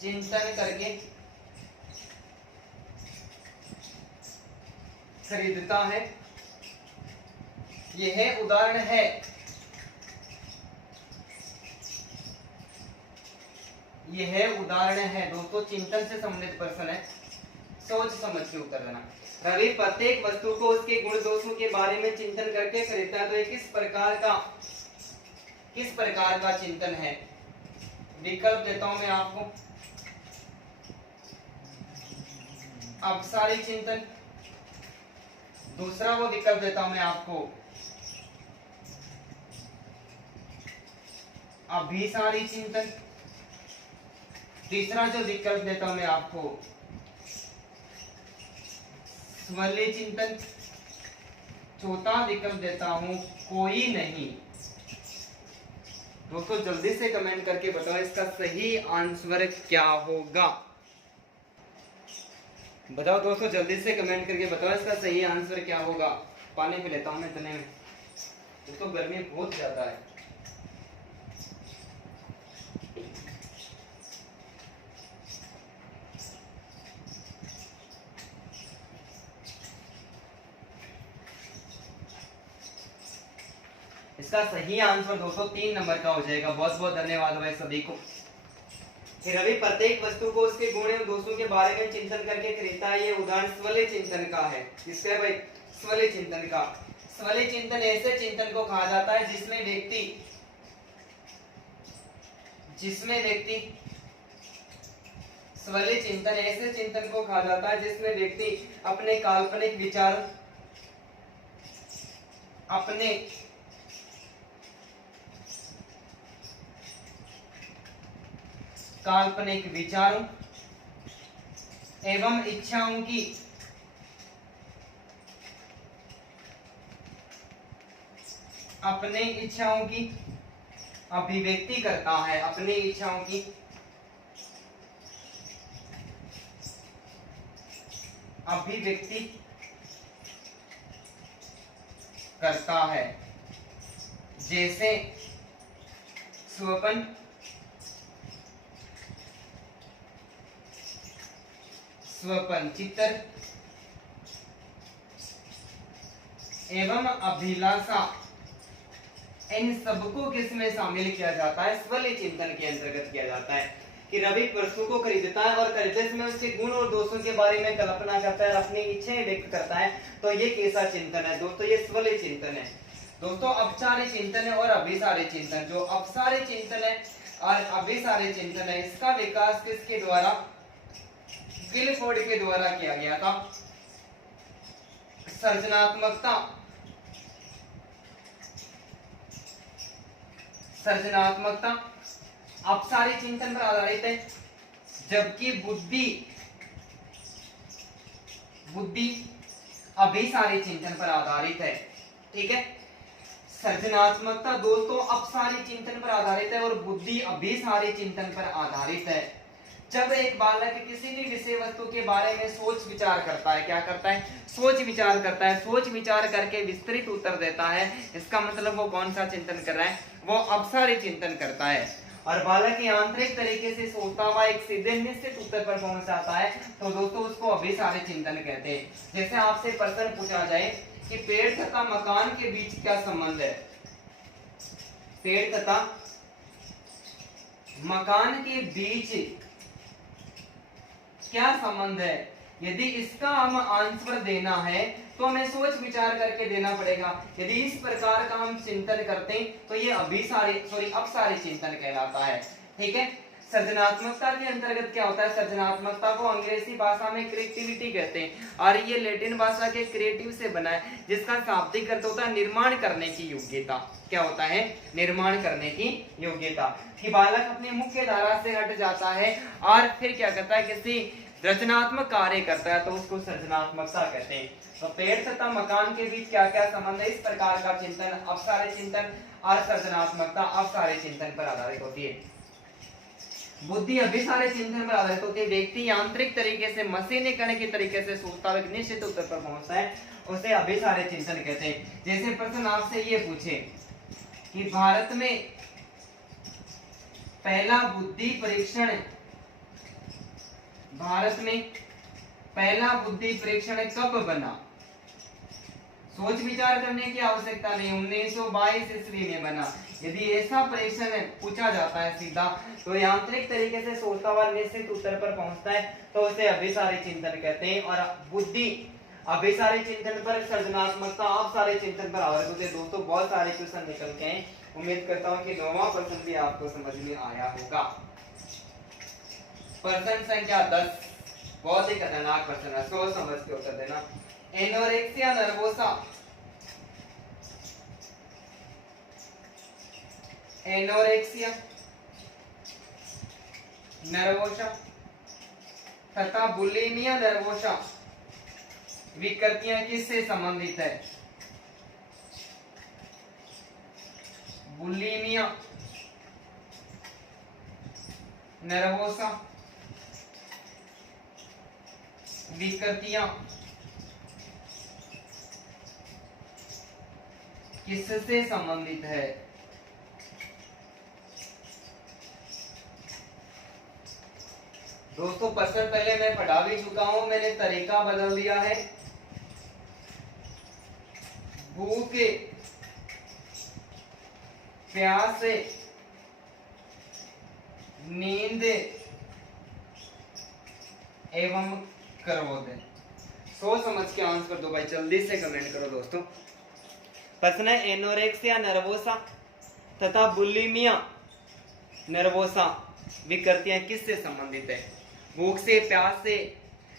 चिंतन करके खरीदता है। यह उदाहरण है, यह उदाहरण है। दोस्तों चिंतन से संबंधित प्रश्न है, सोच समझ के उत्तर देना। रवि प्रत्येक वस्तु को उसके गुण दोषों के बारे में चिंतन करके खरीदता है। तो ये किस प्रकार का चिंतन है? विकल्प देता हूं मैं आपको। अपसारी चिंतन, दूसरा वो विकल्प देता हूं मैं आपको अभिसारी चिंतन, तीसरा जो विकल्प देता हूं मैं आपको स्वल्य चिंतन, चौथा विकल्प देता हूं कोई नहीं। दोस्तों जल्दी से कमेंट करके बताओ इसका सही आंसर क्या होगा। बताओ दोस्तों जल्दी से कमेंट करके बताओ इसका सही आंसर क्या होगा। पानी पी लेता हूं मैं इतने में, दोस्तों गर्मी बहुत ज्यादा है। इसका सही आंसर दोस्तों 3 नंबर का हो जाएगा। बहुत बहुत धन्यवाद भाई सभी को। रवि प्रत्येक वस्तु को उसके गुण एवं दोषों के बारे में चिंतन करके खरीदता है। ये उदाहरण स्वल्य चिंतन का है। किसका भाई? स्वल्य चिंतन का। स्वल्य चिंतन ऐसे चिंतन को कहा जाता है जिसमें व्यक्ति स्वल्य चिंतन ऐसे चिंतन को कहा जाता है जिसमें व्यक्ति अपने काल्पनिक विचार, अपने काल्पनिक विचारों एवं इच्छाओं की अपने इच्छाओं की अभिव्यक्ति करता है, अपनी इच्छाओं की अभिव्यक्ति करता है, जैसे स्वप्न, स्वप्न चित्र एवं अभिलाषा, इन सबको किसमें शामिल किया जाता है? स्वलीय चिंतन के अंतर्गत किया जाता है कि रवि वस्तु को खरीदता है और खरीदते समय उसके गुण और दोषों के बारे में कल्पना करता है, अपनी इच्छाएं व्यक्त करता है, तो ये कैसा चिंतन है दोस्तों? ये स्वलीय चिंतन है दोस्तों। अपसारी चिंतन है और अभिसारी चिंतन। जो अपसारी चिंतन है और अभिसारी चिंतन है, इसका विकास किसके द्वारा? गिलफोर्ड के द्वारा किया गया था। सर्जनात्मकता, सर्जनात्मकता अपसारी चिंतन पर आधारित है, जबकि बुद्धि अभिसारी चिंतन पर आधारित है। ठीक है, सर्जनात्मकता दोस्तों अपसारी चिंतन पर आधारित है और बुद्धि अभिसारी चिंतन पर आधारित है। जब एक बालक किसी भी विषय वस्तु के बारे में सोच विचार करता है, क्या करता है? सोच विचार करता है, सोच विचार करके विस्तृत उत्तर देता है, इसका मतलब वो कौन सा चिंतन कर रहा है? वो अपसारी चिंतन करता है। और बालक यांत्रिक तरीके से सोचता हुआ एक सीधे निश्चित उत्तर पर पहुंच जाता है, तो दोस्तों उसको अभिसारी चिंतन कहते हैं। जैसे आपसे प्रश्न पूछा जाए कि पेड़ तथा मकान के बीच क्या संबंध है? पेड़ तथा मकान के बीच क्या संबंध है? यदि इसका हम आंसर देना है तो हमें सोच विचार करके देना पड़ेगा। यदि इस प्रकार का हम चिंतन करते हैं तो ये अपसारी चिंतन कहलाता है। ठीक है, सृजनात्मकता के अंतर्गत क्या होता है? सृजनात्मकता को अंग्रेजी भाषा में क्रिएटिविटी कहते हैं और ये लैटिन भाषा के क्रिएटिव से बना है, जिसका शाब्दिक अर्थ होता है निर्माण करने की योग्यता। क्या होता है? निर्माण करने की योग्यता। कि बालक अपनी मुख्य धारा से हट जाता है और फिर क्या करता है? किसी रचनात्मक कार्य करता है, तो उसको सृजनात्मकता कहते हैं। तो पेड़ तथा मकान के बीच क्या क्या संबंध है? इस प्रकार का चिंतन अपसारी चिंतन और सृजनात्मकता अपसारी चिंतन पर आधारित होती है। बुद्धि अभिसारी चिंतन पर आधारित होती है। व्यक्ति यांत्रिक तरीके से मशीनीकरण के तरीके से सोचता है, निश्चित उत्तर पर पहुंचता है, उसे अभिसारी चिंतन कहते हैं। जैसे प्रश्न आपसे ये पूछे कि भारत में पहला बुद्धि परीक्षण कब बना? सोच विचार करने की आवश्यकता नहीं, 1922 ईस्वी में बना। यदि ऐसा परीक्षण पूछा जाता है सीधा, तो यांत्रिक तरीके से सोचता हुआ निश्चित उत्तर पर पहुंचता है, तो उसे अभिसारी चिंतन कहते हैं। और बुद्धि अभिसारी चिंतन पर, सृजनात्मकता अपसारी चिंतन पर आधारित होते हैं। दोस्तों बहुत सारे क्वेश्चन निकल के हैं, उम्मीद करता हूं कि 9वां प्रश्न भी आपको समझ में आया होगा। प्रश्न संख्या 10 बहुत ही खतरनाक प्रश्न है, सोच समझ के उत्तर देना। एनोरेक्सिया नर्वोसा, एनोरेक्सिया नर्वोसा तथा बुलिमिया नर्वोसा विकृतियां किससे संबंधित है? बुलिमिया नर्वोसा विकृतियां किससे संबंधित है? दोस्तों प्रश्न पहले मैं पढ़ा भी चुका हूं, मैंने तरीका बदल दिया है। भूख, प्यास, नींद एवं क्रोध। सोच समझ के आंसर दो भाई, जल्दी से कमेंट करो दोस्तों। प्रश्न है एनोरेक्सिया नर्वोसा तथा बुलिमिया नर्वोसा विकृतियां किससे संबंधित है? भूख से, प्यास से,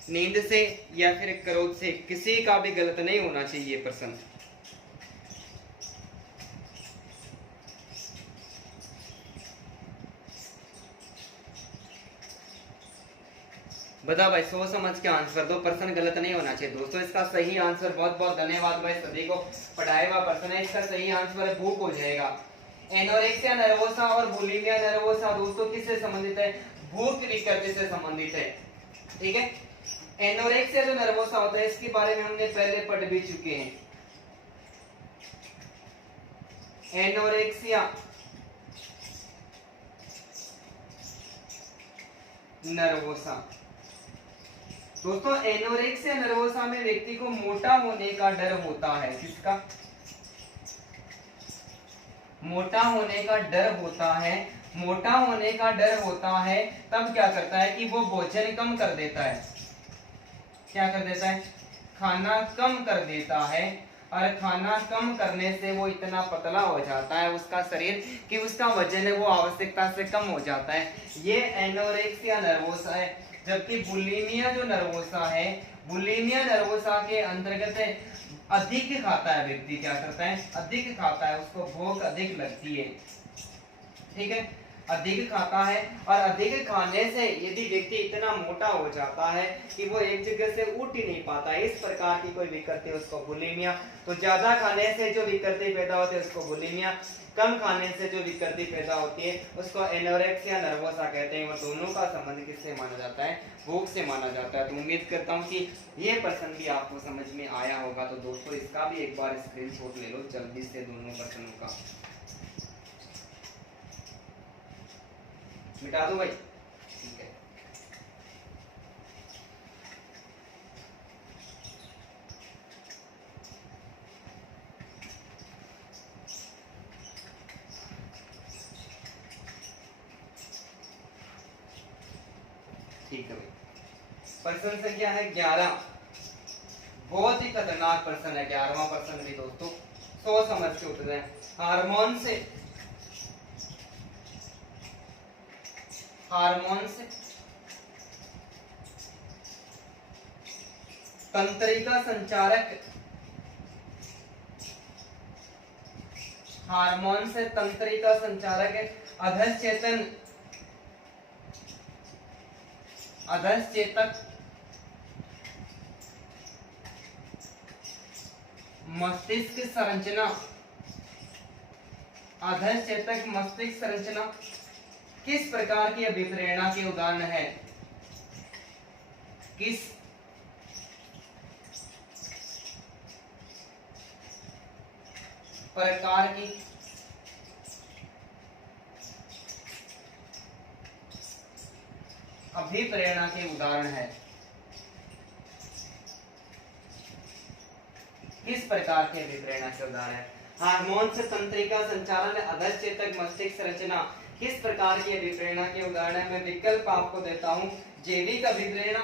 नींद से या फिर क्रोध से? किसी का भी गलत नहीं होना चाहिए प्रश्न। बताओ भाई, सोच समझ के आंसर दो, प्रश्न गलत नहीं होना चाहिए दोस्तों। इसका सही आंसर, बहुत बहुत धन्यवाद भाई सभी को, पढ़ाया हुआ प्रश्न है। इसका सही आंसर है भूख हो जाएगा। एनोरेक्सिया नर्वोसा और बुलिमिया नर्वोसा दोस्तों किससे संबंधित है? भूख विकृति से संबंधित है। ठीक है, एनोरेक्सिया जो नर्वोसा होता है इसके बारे में हमने पहले पढ़ भी चुके हैं। एनोरेक्सिया नर्वोसा दोस्तों, एनोरेक्सिया नर्वोसा में व्यक्ति को मोटा होने का डर होता है। किसका? मोटा होने का डर होता है। मोटा होने का डर होता है तब क्या करता है कि वो भोजन कम कर देता है। क्या कर देता है? खाना कम कर देता है, और खाना कम करने से वो इतना पतला हो जाता है उसका शरीर कि उसका वजन है वो आवश्यकता से कम हो जाता है। ये एनोरेक्सिया नर्वोसा है। जबकि बुलिमिया जो नर्वोसा है, बुलिमिया नर्वोसा के अंतर्गत अधिक खाता है व्यक्ति। क्या करता है? अधिक खाता है, उसको भूख अधिक लगती है। ठीक है, अधिक खाता है, और अधिक खाने से यदि व्यक्ति इतना मोटा हो जाता है कि वो एक जगह से उठ ही नहीं पाता, इस प्रकार की कोई विकृति उसको बुलिमिया। तो ज्यादा खाने से जो विकृति पैदा होती है उसको बुलिमिया, कम खाने से जो विकृति पैदा होती है उसको एनोरेक्सिया नर्वोसा कहते हैं। और दोनों का संबंध किससे माना जाता है? भूख से माना जाता है। तो उम्मीद करता हूँ कि ये प्रश्न भी आपको समझ में आया होगा। तो दोस्तों इसका भी एक बार स्क्रीनशॉट ले लो जल्दी से, दोनों प्रश्नों का मिटा दो भाई। ठीक है, ठीक है भाई। प्रश्न संख्या है 11। बहुत ही खतरनाक प्रश्न है 11वां प्रश्न भी दोस्तों, सोच समझ के उत्तर दें। हार्मोन से तंत्रिका संचारक, हार्मोन से तंत्रिका संचारक है अधश्चेतन, अधश्चेतक मस्तिष्क संरचना, अधश्चेतक मस्तिष्क संरचना किस प्रकार की अभिप्रेरणा के उदाहरण है? किस प्रकार की अभिप्रेरणा के उदाहरण है? किस प्रकार के अभिप्रेरणा के उदाहरण है? हार्मोन से तंत्रिका संचालन, अधश्चेतक मस्तिष्क संरचना किस प्रकार की अभिप्रेरणा के उदाहरण है? मैं विकल्प आपको देता हूं। जैविक अभिप्रेरणा,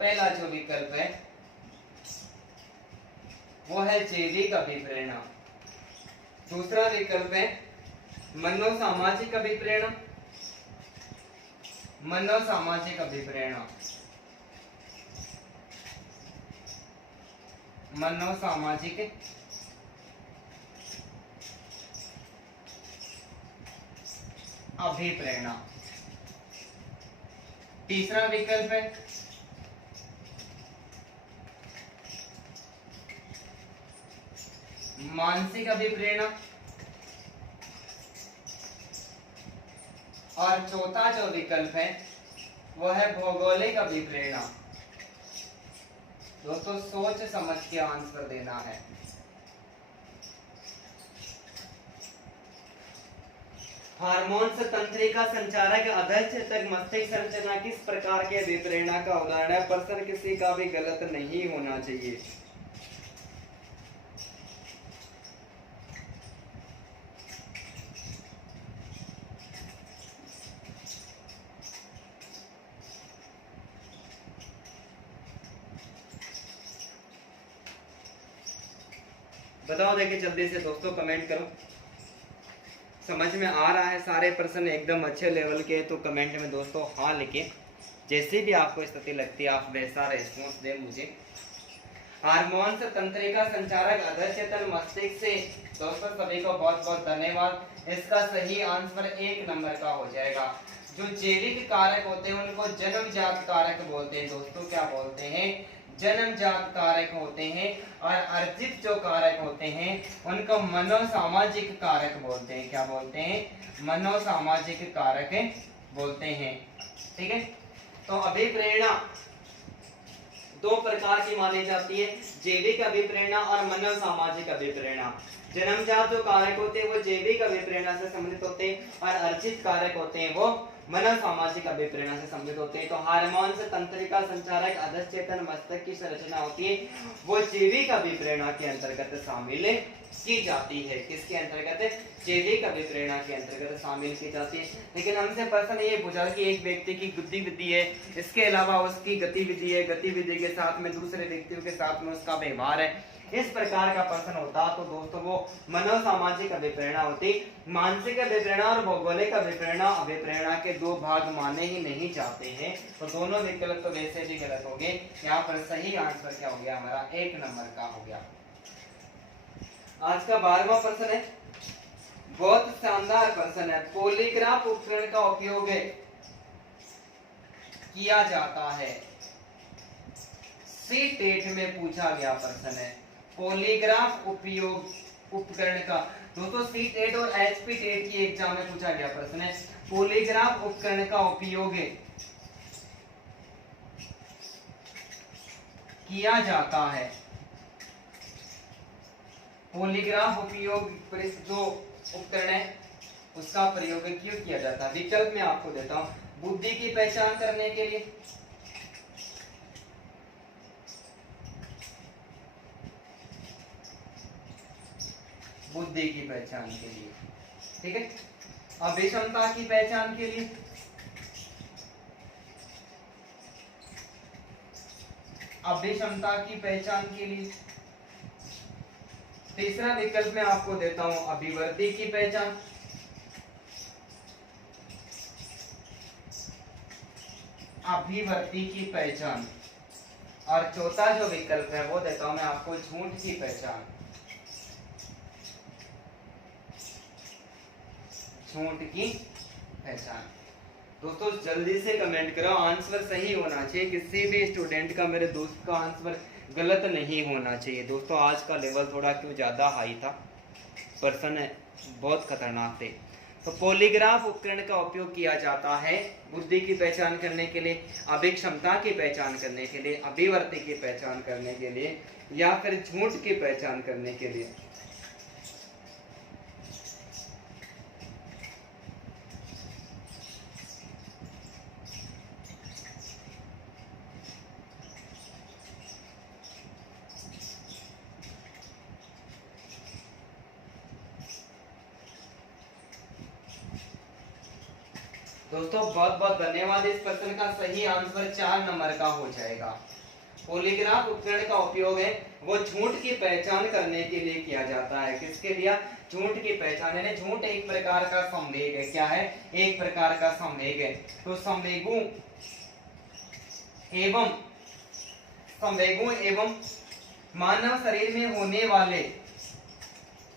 पहला जो विकल्प है वो है जैविक अभिप्रेरणा। दूसरा विकल्प है मनोसामाजिक अभिप्रेरणा, मनोसामाजिक अभिप्रेरणा, मनोसामाजिक अभिप्रेरणा। तीसरा विकल्प है मानसिक अभिप्रेरणा, और चौथा जो विकल्प है वो है भौगोलिक अभिप्रेरणा। दोस्तों सोच समझ के आंसर देना है। हार्मोन से तंत्रिका संचारक, अधश्चेतक मस्तिष्क संरचना किस प्रकार के अभिप्रेरणा का उदाहरण है? प्रश्न किसी का भी गलत नहीं होना चाहिए। बताओ, देखिए जल्दी से दोस्तों कमेंट करो। समझ में आ रहा है सारे प्रश्न एकदम अच्छे लेवल के? तो कमेंट में दोस्तों हाँ लिखे। जैसे भी आपको स्थिति लगती है आप वैसा रिस्पॉन्स दें मुझे। हार्मोन्स तंत्रिका संचारक अधःचेतन मस्तिष्क से। दोस्तों सभी को बहुत बहुत धन्यवाद। इसका सही आंसर 1 नंबर का हो जाएगा। जो जैविक कारक होते हैं उनको जन्मजात कारक बोलते हैं दोस्तों। क्या बोलते हैं? जन्मजात कारक होते हैं। और अर्जित जो कारक होते हैं उनको मनोसामाजिक कारक बोलते हैं। क्या बोलते हैं? मनोसामाजिक कारक बोलते हैं। ठीक है। तो अभिप्रेरणा 2 प्रकार की मानी जाती है, जैविक अभिप्रेरणा और मनोसामाजिक अभिप्रेरणा। जन्मजात जो कारक होते हैं वो जैविक अभिप्रेरणा से संबंधित होते हैं और अर्जित कारक होते हैं वो मनोसामाजिक अभिप्रेरणा से संबंधित होते हैं। तो हार्मोन्स तंत्रिका संचारक अधःचेतन मस्तिष्क की संरचना होती है वो जैविक अभिप्रेरणा के अंतर्गत शामिल की जाती है। किसके अंतर्गत? जैविक अभिप्रेरणा के अंतर्गत शामिल की जाती है। लेकिन हमसे प्रश्न ये पूछा कि एक व्यक्ति की गतिविधि है, इसके अलावा उसकी गतिविधि है, गतिविधि के साथ में दूसरे व्यक्तियों के साथ में उसका व्यवहार है, इस प्रकार का प्रश्न होता तो दोस्तों वो मनोसामाजिक अभिप्रेरणा होती। मानसिक अभिप्रेरणा और भौगोलिक अभिप्रेरणा के 2 भाग माने ही नहीं जाते हैं। तो दोनों विकल्प तो वैसे भी गलत हो गए। यहाँ पर सही आंसर क्या हो गया हमारा? 1 नंबर का हो गया। आज का 12वां प्रश्न है, बहुत शानदार प्रश्न है। पॉलीग्राफ उपकरण का उपयोग किया जाता है। सी टेट में पूछा गया प्रश्न है पॉलीग्राफ उपयोग उपकरण का। दोस्तों सी टेट और एचपी टेट की एग्जाम में पूछा गया प्रश्न है पॉलीग्राफ उपकरण का उपयोग किया जाता है। पॉलीग्राफ उपयोग जो उपकरण है उसका प्रयोग क्यों किया जाता है? विकल्प में आपको देता हूं। बुद्धि की पहचान करने के लिए, बुद्धि की पहचान के लिए, ठीक है, अभिक्षमता की पहचान के लिए, अभिक्षमता की पहचान के लिए, तीसरा विकल्प में आपको देता हूं अभिवृद्धि की पहचान, अभिवृद्धि की पहचान, और चौथा जो विकल्प है वो देता हूं मैं आपको झूठ की पहचान, झूठ की पहचान। दोस्तों जल्दी से कमेंट करो, आंसर सही होना चाहिए। किसी भी स्टूडेंट का, मेरे दोस्त का आंसर गलत नहीं होना चाहिए। दोस्तों आज का लेवल थोड़ा क्यों ज्यादा हाई था, प्रश्न बहुत खतरनाक थे। तो पॉलीग्राफ उपकरण का उपयोग किया जाता है बुद्धि की पहचान करने के लिए, अभिक्षमता की पहचान करने के लिए, अभिवृद्धि की पहचान करने के लिए, या फिर झूठ की पहचान करने के लिए। दोस्तों बहुत बहुत धन्यवाद। इस प्रश्न का सही आंसर 4 नंबर का हो जाएगा। पॉलीग्राफ उपकरण का उपयोग है वो झूठ की पहचान करने के लिए किया जाता है। किसके लिए? झूठ की पहचान। यानी झूठ एक प्रकार का संवेग है। क्या है? एक प्रकार का संवेग है। तो संवेगों एवं मानव शरीर में होने वाले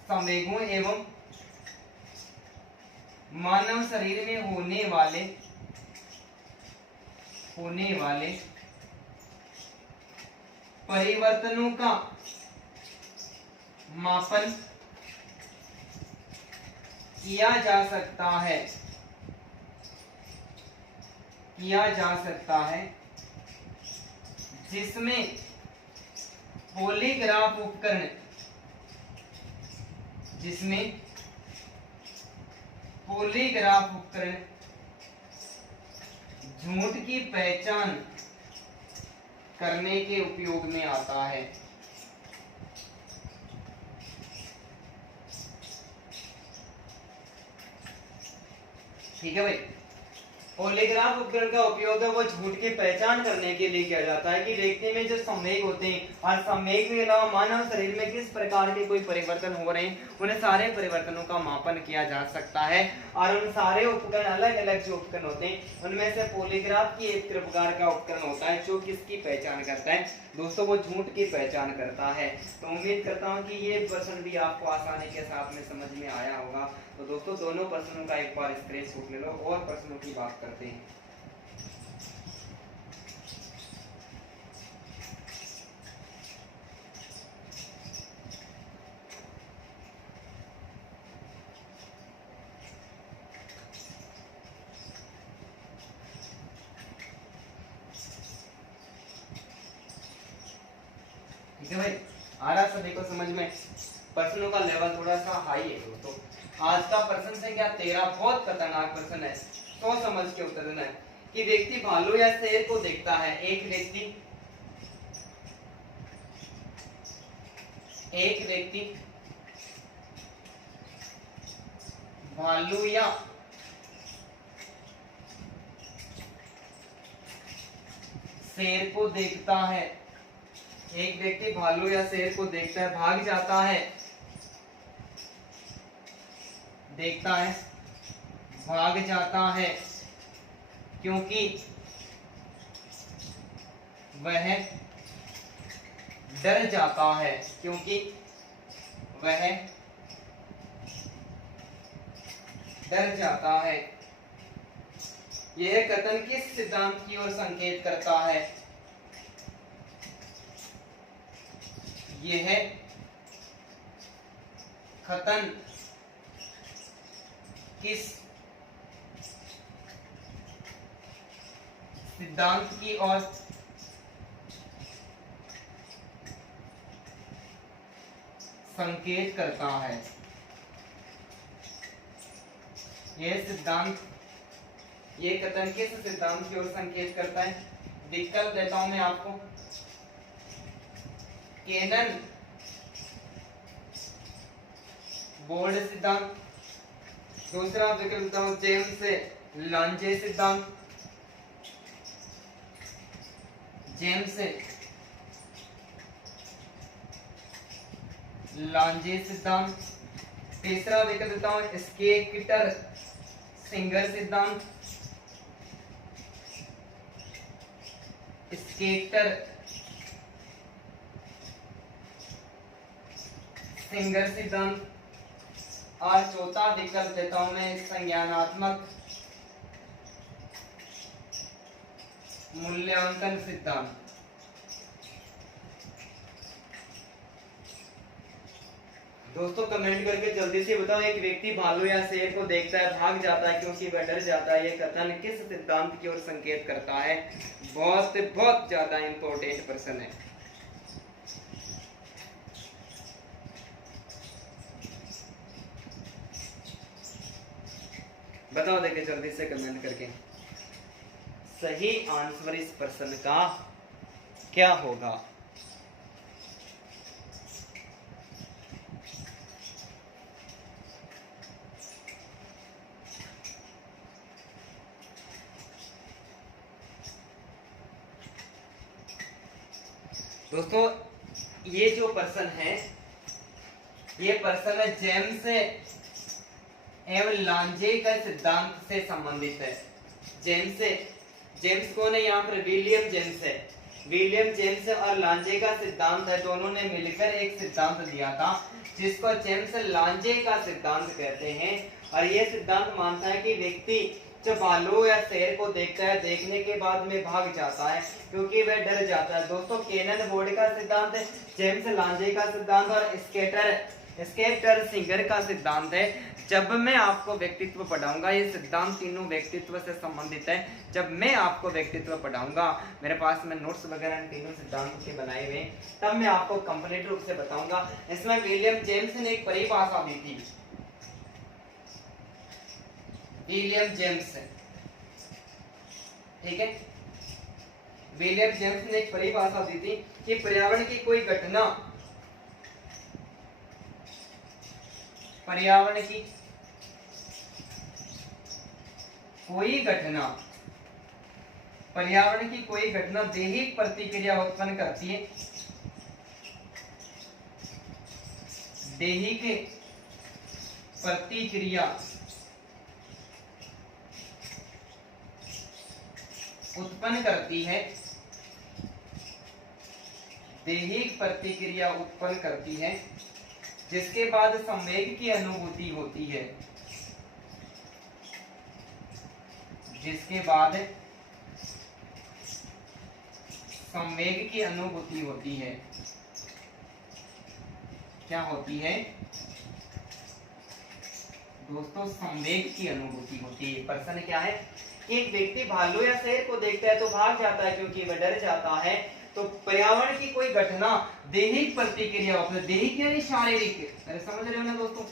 संवेगों एवं मानव शरीर में होने वाले परिवर्तनों का मापन किया जा सकता है जिसमें पॉलीग्राफ उपकरण झूठ की पहचान करने के उपयोग में आता है। ठीक है भाई। पॉलीग्राफ उपकरण का उपयोग है वो झूठ की पहचान करने के लिए किया जाता है कि व्यक्ति में जो संवेग होते हैं और संवेग के अलावा मानव शरीर में किस प्रकार के कोई परिवर्तन हो रहे हैं, उन्हें सारे परिवर्तनों का मापन किया जा सकता है। और उन सारे उपकरण, अलग अलग जो उपकरण होते हैं उनमें से पॉलीग्राफ की एक प्रकार का उपकरण होता है जो किसकी पहचान करता है दोस्तों, वो झूठ की पहचान करता है। तो उम्मीद करता हूँ कि ये प्रश्न भी आपको आसानी के साथ में समझ में आया होगा। तो दोस्तों दोनों प्रश्नों का एक बार स्क्रीनशॉट ले लो और प्रश्नों की बात करते हैं। ठीक है भाई, आ रहा सभी को समझ में? प्रश्नों का लेवल थोड़ा सा हाई है दोस्तों। आज का प्रश्न संख्या 13 बहुत खतरनाक प्रश्न है, सोच समझ के उत्तर देना है कि व्यक्ति भालू या शेर को देखता है। एक व्यक्ति भालू या शेर को देखता है, एक व्यक्ति भालू या शेर को देखता है, भाग जाता है, देखता है, भाग जाता है क्योंकि वह डर जाता है, क्योंकि वह डर जाता है। यह कथन किस सिद्धांत की ओर संकेत करता है? यह कथन किस सिद्धांत की ओर संकेत करता है? यह कथन किस सिद्धांत की ओर संकेत करता है? विकल्प देता हूं मैं आपको। केनन बोर्ड सिद्धांत, दूसरा विकल्प देता हूं जेम्स लांजे सिद्धांत, जेम्स लांजे सिद्धांत। तीसरा विकल्प देता हूं स्केटर सिंगर सिद्धांत, स्केटर सिंगर सिद्धांत। और चौथा विकल्प देता हूं मैं संज्ञानात्मक मूल्यांकन सिद्धांत। दोस्तों कमेंट करके जल्दी से बताओ, एक व्यक्ति भालू या शेर को देखता है, भाग जाता है क्योंकि वह डर जाता है, ये कथन किस सिद्धांत की ओर संकेत करता है? बहुत बहुत ज्यादा इंपॉर्टेंट प्रश्न है। बताओ देखिए जल्दी से कमेंट करके, सही आंसर इस प्रश्न का क्या होगा? दोस्तों ये जो प्रश्न है, ये प्रश्न जेम्स एवं लांजे का सिद्धांत से संबंधित है। जेम्स कौन है यहाँ पर? विलियम जेम्स है। विलियम जेम्स और लांजे का सिद्धांत है, दोनों ने मिलकर एक सिद्धांत दिया था जिसको जेम्स लांजे का सिद्धांत कहते हैं। और यह सिद्धांत मानता है कि व्यक्ति जब भालू या शेर को देखता है, देखने के बाद में भाग जाता है क्योंकि वह डर जाता है। दोस्तों केनन बोर्ड का सिद्धांत है, जेम्स लांजे का सिद्धांत और स्केटर सिंगर का सिद्धांत है। जब मैं आपको व्यक्तित्व पढ़ाऊंगा, ये सिद्धांत तीनों व्यक्तित्व से संबंधित है। जब मैं आपको व्यक्तित्व पढ़ाऊंगा, मेरे पास में नोट्स वगैरह तीनों सिद्धांतों के बनाए हुए, तब मैं आपको कंप्लीट रूप से बताऊंगा। इसमें विलियम जेम्स ने एक परिभाषा दी थी, विलियम जेम्स, ठीक है, विलियम जेम्स ने एक परिभाषा दी थी कि पर्यावरण की कोई घटना, पर्यावरण की कोई घटना पर्यावरण की कोई घटना दैहिक प्रतिक्रिया उत्पन्न करती है, दैहिक प्रतिक्रिया उत्पन्न करती है, दैहिक प्रतिक्रिया उत्पन्न करती है, जिसके बाद संवेग की अनुभूति होती है, जिसके बाद संवेग की अनुभूति होती है। क्या होती है दोस्तों? संवेग की अनुभूति होती है। प्रश्न क्या है कि एक व्यक्ति भालू या शेर को देखता है तो भाग जाता है क्योंकि वह डर जाता है। तो पर्यावरण की कोई घटना दैहिक प्रतिक्रिया, दैहिक यानी शारीरिक, अरे समझ रहे हो ना दोस्तों,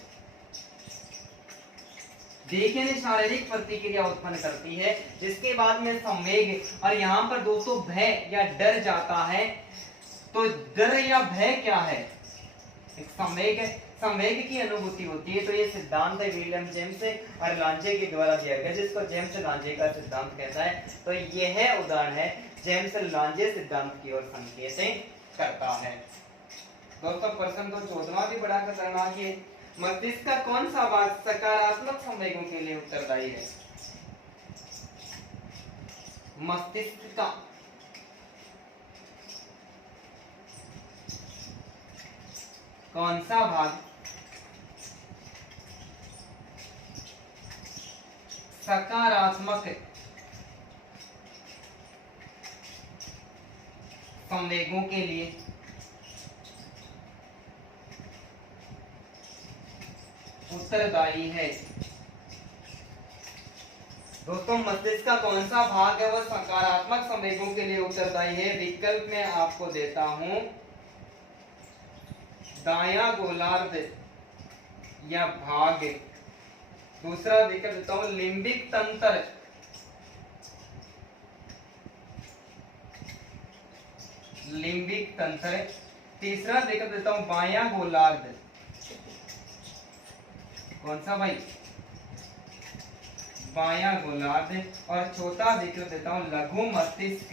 दैहिक यानी शारीरिक प्रतिक्रिया उत्पन्न करती है, जिसके बाद में संवेग, और यहाँ पर दोस्तों भय या डर जाता है। तो डर या भय क्या है? एक संवेग है, संवेग की अनुभूति होती है। तो ये सिद्धांत है विलियम जेम्स और लांजे के द्वारा दिया गया, जिसको जेम्स लांजे का सिद्धांत कहता है। तो यह उदाहरण है जेम्स लांजे सिद्धांत की ओर संकेत करता है। दोस्तों प्रश्न तो 14वां भी बड़ा खतरनाक है। मस्तिष्क का कौन सा भाग सकारात्मक संवेगों के लिए उत्तरदायी है? मस्तिष्क का कौन सा भाग सकारात्मक संवेगों के लिए उत्तरदायी है? दोस्तों मस्तिष्क का कौन सा भाग है वह सकारात्मक संवेगों के लिए उत्तरदायी है? विकल्प में आपको देता हूं दायां गोलार्ध या भाग, दूसरा विकल्प देता हूं लिम्बिक तंत्र, लिम्बिक तंत्र, तीसरा विकल्प देता हूं बायां गोलार्ध। कौन सा भाई? बायां गोलार्ध। और चौथा विकल्प देता हूं लघु मस्तिष्क।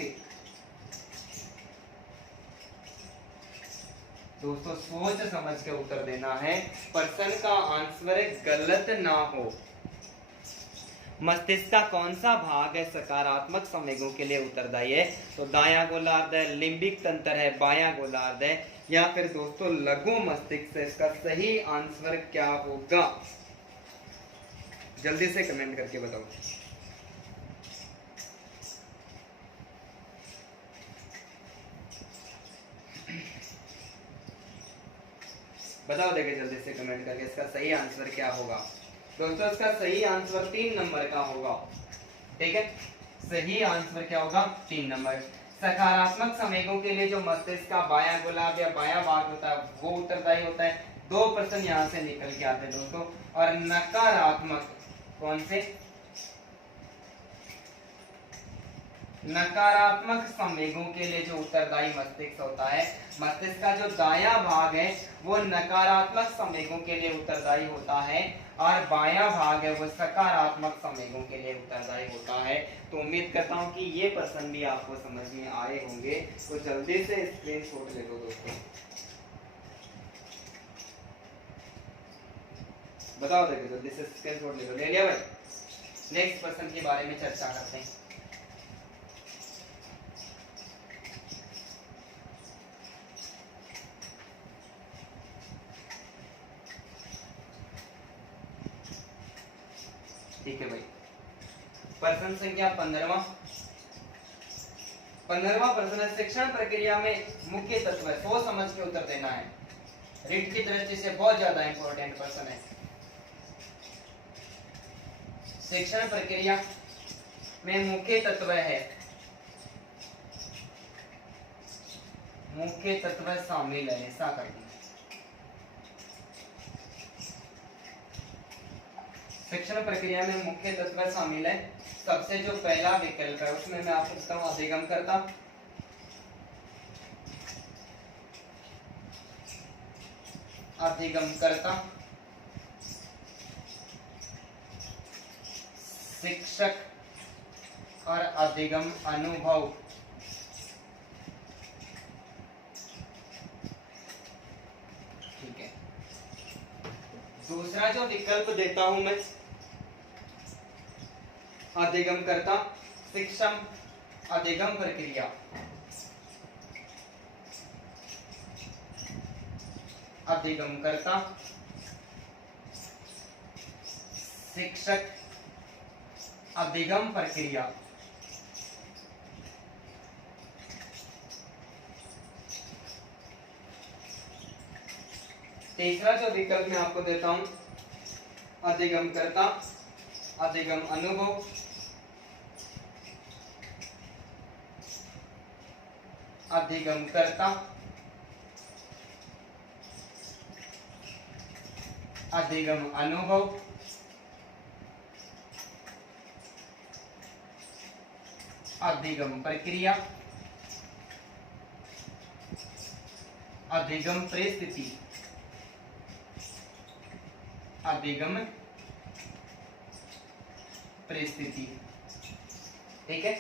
दोस्तों सोच समझ के उत्तर देना है, प्रश्न का आंसर गलत ना हो। मस्तिष्क का कौन सा भाग है सकारात्मक संवेगों के लिए उत्तरदायी है? तो दायां गोलार्ध है, लिम्बिक तंत्र है, बायां गोलार्ध है, या फिर दोस्तों लघु मस्तिष्क है। इसका सही आंसर क्या होगा? जल्दी से कमेंट करके बताओ। बताओ देखे जल्दी से कमेंट करके इसका सही आंसर क्या होगा। दोस्तों इसका सही आंसर 3 नंबर का होगा। ठीक है, सही आंसर क्या होगा? 3 नंबर। सकारात्मक संवेगों के लिए जो मस्तिष्क का बायां गोलार्ध या बायां भाग होता है वो उत्तरदायी होता है। 2 प्रश्न यहाँ से निकल के आते हैं दोस्तों। और नकारात्मक, कौन से? नकारात्मक संवेगों के लिए जो उत्तरदायी मस्तिष्क होता है, मस्तिष्क का जो दायां भाग है वो नकारात्मक संवेगों के लिए उत्तरदायी होता है, और बायां भाग है वो सकारात्मक संवेगों के लिए उत्तरदायी होता है। तो उम्मीद करता हूं कि ये प्रश्न भी आपको समझ में आए होंगे। तो जल्दी से स्क्रीनशॉट ले लो दोस्तों। बताओ देखो जल्दी से स्क्रीनशॉट ले लो। ले लिया भाई? नेक्स्ट प्रश्न के बारे में चर्चा करते हैं। ठीक है भाई, प्रश्न संख्या 15वां प्रश्न है, शिक्षण प्रक्रिया में मुख्य तत्व है। सोच समझ के उत्तर देना है, रीट की दृष्टि से बहुत ज्यादा इंपॉर्टेंट प्रश्न है। शिक्षण प्रक्रिया में मुख्य तत्व है, मुख्य तत्व शामिल है, ऐसा करना। शिक्षण प्रक्रिया में मुख्य तत्व शामिल है। सबसे जो पहला विकल्प है उसमें मैं आपको बताऊं अधिगमकर्ता, अधिगमकर्ता, शिक्षक और अधिगम अनुभव। ठीक है, दूसरा जो विकल्प देता हूं मैं, अधिगम कर्ता शिक्षण अधिगम प्रक्रिया। अधिगम कर्ता शिक्षक अधिगम प्रक्रिया। तीसरा जो विकल्प मैं आपको देता हूं, अधिगम कर्ता अधिगम अनुभव। अधिगम कर्ता अधिगम अनुभव। अधिगम प्रक्रिया। अधिगम परिस्थिति। अधिगम परिस्थिति। ठीक है,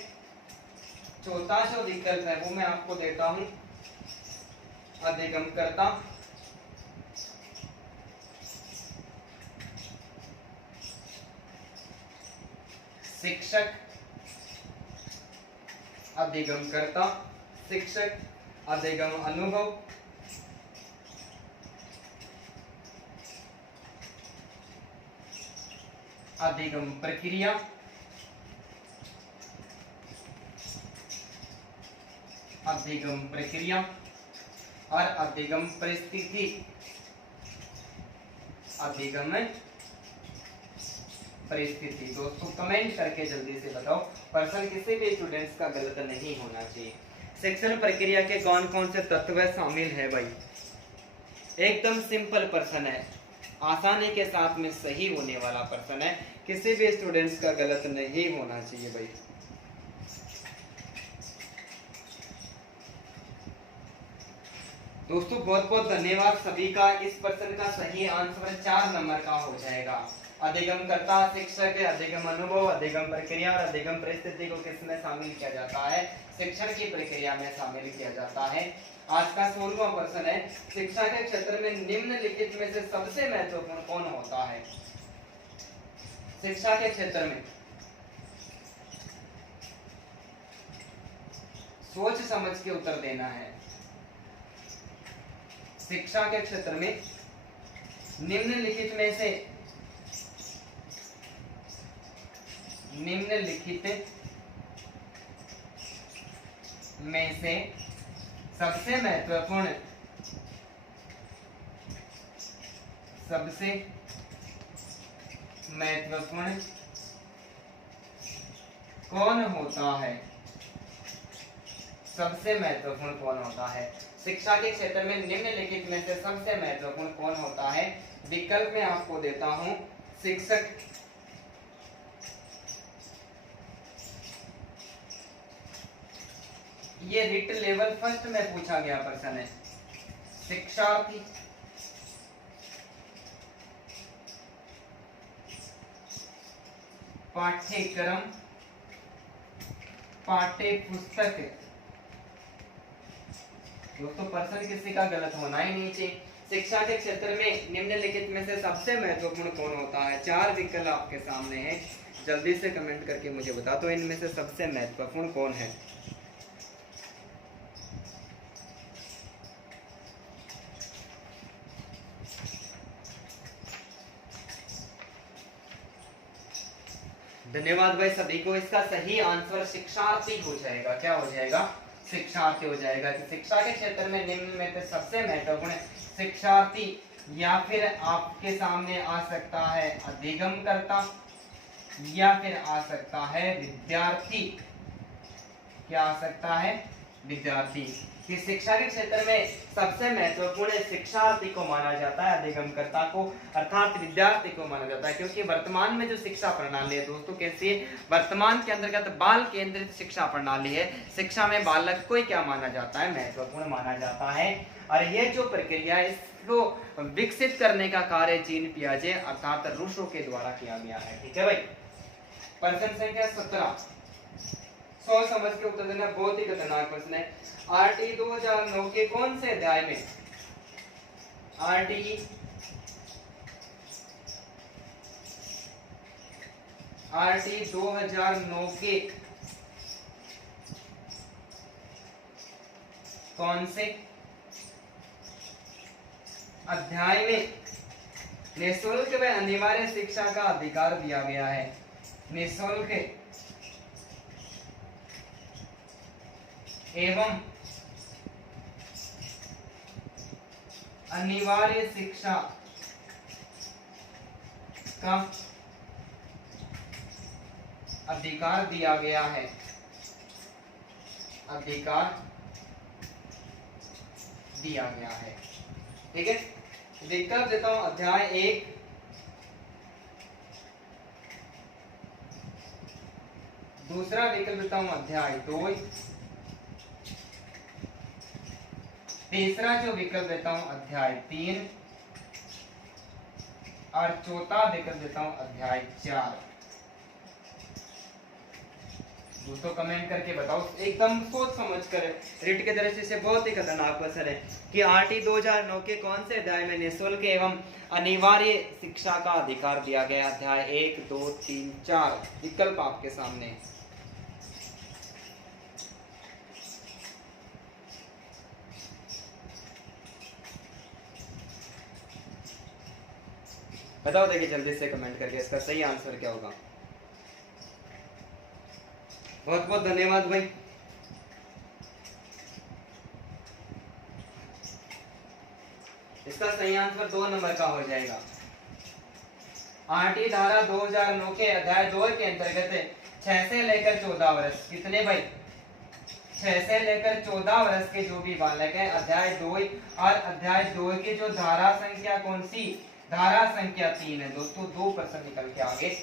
चौथा जो विकल्प है वो मैं आपको देता हूं, अधिगम कर्ता शिक्षक अधिगम कर्ता शिक्षक अधिगम अनुभव। अधिगम प्रक्रिया। अधिगम प्रक्रिया और अधिगम परिस्थिति। अधिगम परिस्थिति। दोस्तों कमेंट करके जल्दी से बताओ, पर्सन किसी भी स्टूडेंट्स का गलत नहीं होना चाहिए। शिक्षण प्रक्रिया के कौन कौन से तत्व शामिल है भाई? एकदम सिंपल पर्सन है, आसानी के साथ में सही होने वाला पर्सन है, किसी भी स्टूडेंट्स का गलत नहीं होना चाहिए भाई। दोस्तों बहुत बहुत धन्यवाद सभी का। इस पर्सन का सही आंसर 4 नंबर का हो जाएगा। अधिगम कर्ता शिक्षक अधिगम अनुभव अधिगम प्रक्रिया और अधिगम परिस्थिति को किसमें शामिल किया जाता है? शिक्षण की प्रक्रिया में शामिल किया जाता है। आज का 16वां प्रश्न है, शिक्षा के क्षेत्र में निम्नलिखित में से सबसे महत्वपूर्ण कौन होता है? शिक्षा के क्षेत्र में सोच समझ के उत्तर देना है। शिक्षा के क्षेत्र में निम्नलिखित में से सबसे महत्वपूर्ण कौन होता है? सबसे महत्वपूर्ण कौन होता है? शिक्षा के क्षेत्र में निम्नलिखित में से सबसे महत्वपूर्ण कौन होता है? विकल्प में आपको देता हूं, शिक्षक ये रिट लेवल फर्स्ट में पूछा गया प्रश्न है। शिक्षार्थी पाठ्यक्रम पाठ्य पुस्तक। दोस्तों पर्सन किसी का गलत होना ही नहीं चाहिए। शिक्षा के क्षेत्र में निम्नलिखित में से सबसे महत्वपूर्ण कौन होता है? 4 विकल्प आपके सामने हैं, जल्दी से कमेंट करके मुझे बता दो इनमें से सबसे महत्वपूर्ण कौन है। धन्यवाद भाई सभी को। इसका सही आंसर शिक्षार्थी हो जाएगा। क्या हो जाएगा? शिक्षार्थी हो जाएगा। कि शिक्षा के क्षेत्र में निम्न में से सबसे महत्वपूर्ण शिक्षार्थी, या फिर आपके सामने आ सकता है अधिगम कर्ता, या फिर आ सकता है विद्यार्थी। क्या आ सकता है? विद्यार्थी। कि शिक्षा के क्षेत्र में सबसे महत्वपूर्ण शिक्षार्थी को माना जाता है, अधिगमकर्ता को अर्थात विद्यार्थी को माना जाता है। क्योंकि वर्तमान में जो शिक्षा प्रणाली है दोस्तों कैसी है? वर्तमान के अंतर्गत बाल केंद्रित शिक्षा प्रणाली है। शिक्षा में बालक को क्या माना जाता है? महत्वपूर्ण माना जाता है। और ये जो प्रक्रिया है इसको विकसित करने का कार्य जीन पियाजे अर्थात रूसो के द्वारा किया गया है। ठीक है भाई। प्रश्न संख्या 17 सोच समझ के उत्तर देना, बहुत ही खतरनाक प्रश्न है। आरटी 2009 के कौन से अध्याय में, आरटी 2009 के कौन से अध्याय में निःशुल्क व अनिवार्य शिक्षा का अधिकार दिया गया है। निःशुल्क एवं अनिवार्य शिक्षा का अधिकार दिया गया है। अधिकार दिया गया है। ठीक है, विकल्प देता हूं अध्याय 1, दूसरा विकल्प देता हूं अध्याय 2, तीसरा जो विकल्प देता हूं अध्याय 3 और चौथा विकल्प देता हूं अध्याय 4। दोस्तों कमेंट करके बताओ, एकदम सोच समझ कर। रिट के दृष्टि से बहुत ही खतरनाक क्वेश्चन है कि आरटी 2009 के कौन से अध्याय में निःशुल्क एवं अनिवार्य शिक्षा का अधिकार दिया गया। अध्याय 1, 2, 3, 4 विकल्प आपके सामने। बताओ देखिए जल्दी से कमेंट करके इसका सही आंसर क्या होगा। बहुत बहुत धन्यवाद भाई। इसका सही आंसर 2 नंबर का हो जाएगा। आरटी धारा 2009 के अध्याय 2 के अंतर्गत 6 से लेकर 14 वर्ष, कितने भाई, 6 से लेकर 14 वर्ष के जो भी बालक हैं, अध्याय 2 और अध्याय 2 की जो धारा संख्या कौन सी, धारा संख्या 3 है। दोस्तों 2 प्रश्न निकल के आगे।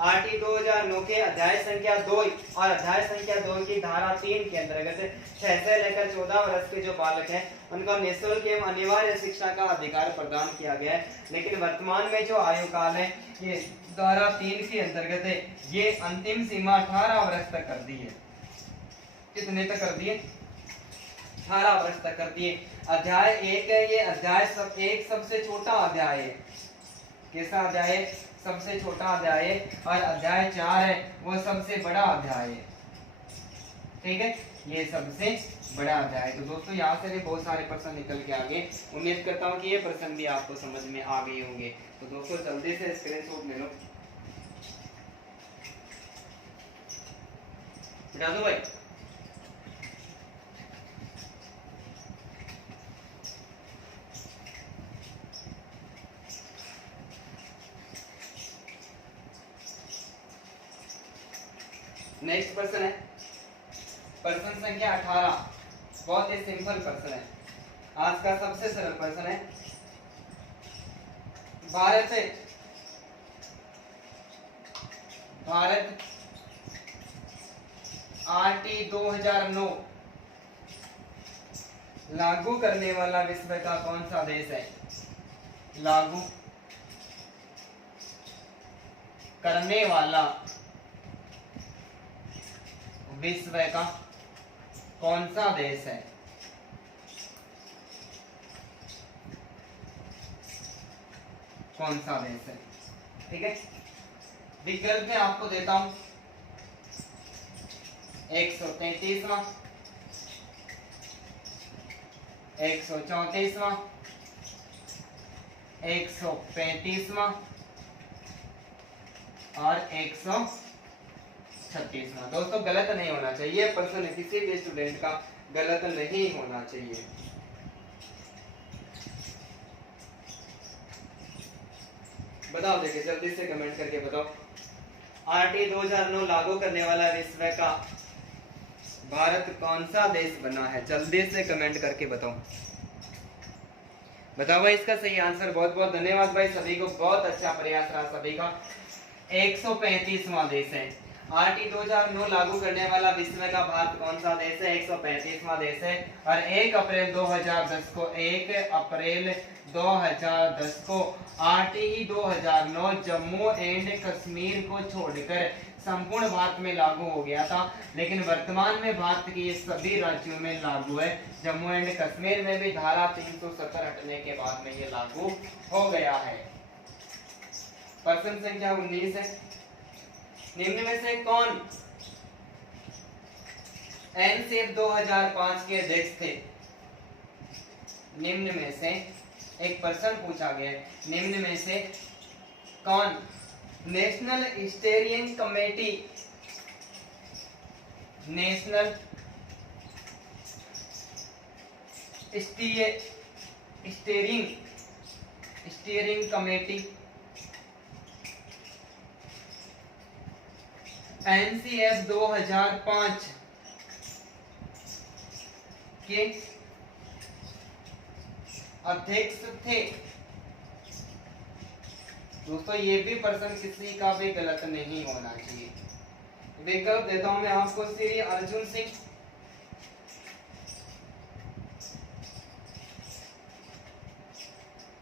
आरटी 2009 के अध्याय संख्या 2 और अध्याय संख्या 2 की धारा 3 के अंतर्गत 6 से लेकर 14 वर्ष के जो बालक हैं उनको निःशुल्क एवं अनिवार्य शिक्षा का अधिकार प्रदान किया गया है। लेकिन वर्तमान में जो आयु काल है ये धारा 3 के अंतर्गत है, ये अंतिम सीमा 18 वर्ष तक कर दी है। कितने तक कर दिए, 18 वर्ष तक कर दिए। अध्याय 1 है, ये अध्याय एक सबसे छोटा अध्याय है। कैसा अध्याय, सबसे छोटा अध्याय है। और अध्याय 4 है वो सबसे बड़ा अध्याय है। ठीक है, ये सबसे बड़ा अध्याय। तो दोस्तों यहाँ से भी बहुत सारे प्रश्न निकल के आगे। उम्मीद करता हूँ कि ये प्रश्न भी आपको समझ में आ गए होंगे। तो दोस्तों जल्दी से स्क्रीनशॉट ले लो, बिठा दो भाई। नेक्स्ट प्रश्न है प्रश्न संख्या 18। बहुत ही सिंपल प्रश्न है, आज का सबसे सरल प्रश्न है। भारत आरटी 2009 लागू करने वाला विश्व का कौन सा देश है। लागू करने वाला विश्व का कौन सा देश है। कौन सा देश है। ठीक है, विकल्प में आपको देता हूं 133वां, 134वां, 135वां और 136वां। दोस्तों गलत नहीं होना चाहिए, प्रश्न किसी भी स्टूडेंट का गलत नहीं होना चाहिए। बताओ देखिए जल्दी से कमेंट करके बताओ, आरटी 2009 लागू करने वाला विश्व का भारत कौन सा देश बना है। जल्दी से कमेंट करके बताओ। बताओ भाई इसका सही आंसर। बहुत बहुत धन्यवाद भाई सभी को, बहुत अच्छा प्रयास रहा सभी का। 135वां देश है। आरटी 2009 लागू करने वाला विश्व का भारत कौन सा देश है। 135वां देश है। और 1 अप्रैल 2010 को आरटीई 2009 जम्मू एंड कश्मीर को छोड़कर संपूर्ण भारत में लागू हो गया था, लेकिन वर्तमान में भारत के ये सभी राज्यों में लागू है। जम्मू एंड कश्मीर में भी धारा 370 हटने के बाद में ये लागू हो गया है। प्रश्न संख्या 19 है, निम्न में से कौन एनसेप 2005 के अध्यक्ष थे? निम्न में से एक प्रश्न पूछा गया है, निम्न में से कौन national steering committee, national steering committee NCF 2005 के अध्यक्ष थे? दोस्तों ये भी प्रश्न किसी का भी गलत नहीं होना चाहिए। विकल्प देता हूं मैं आपको, श्री अर्जुन सिंह,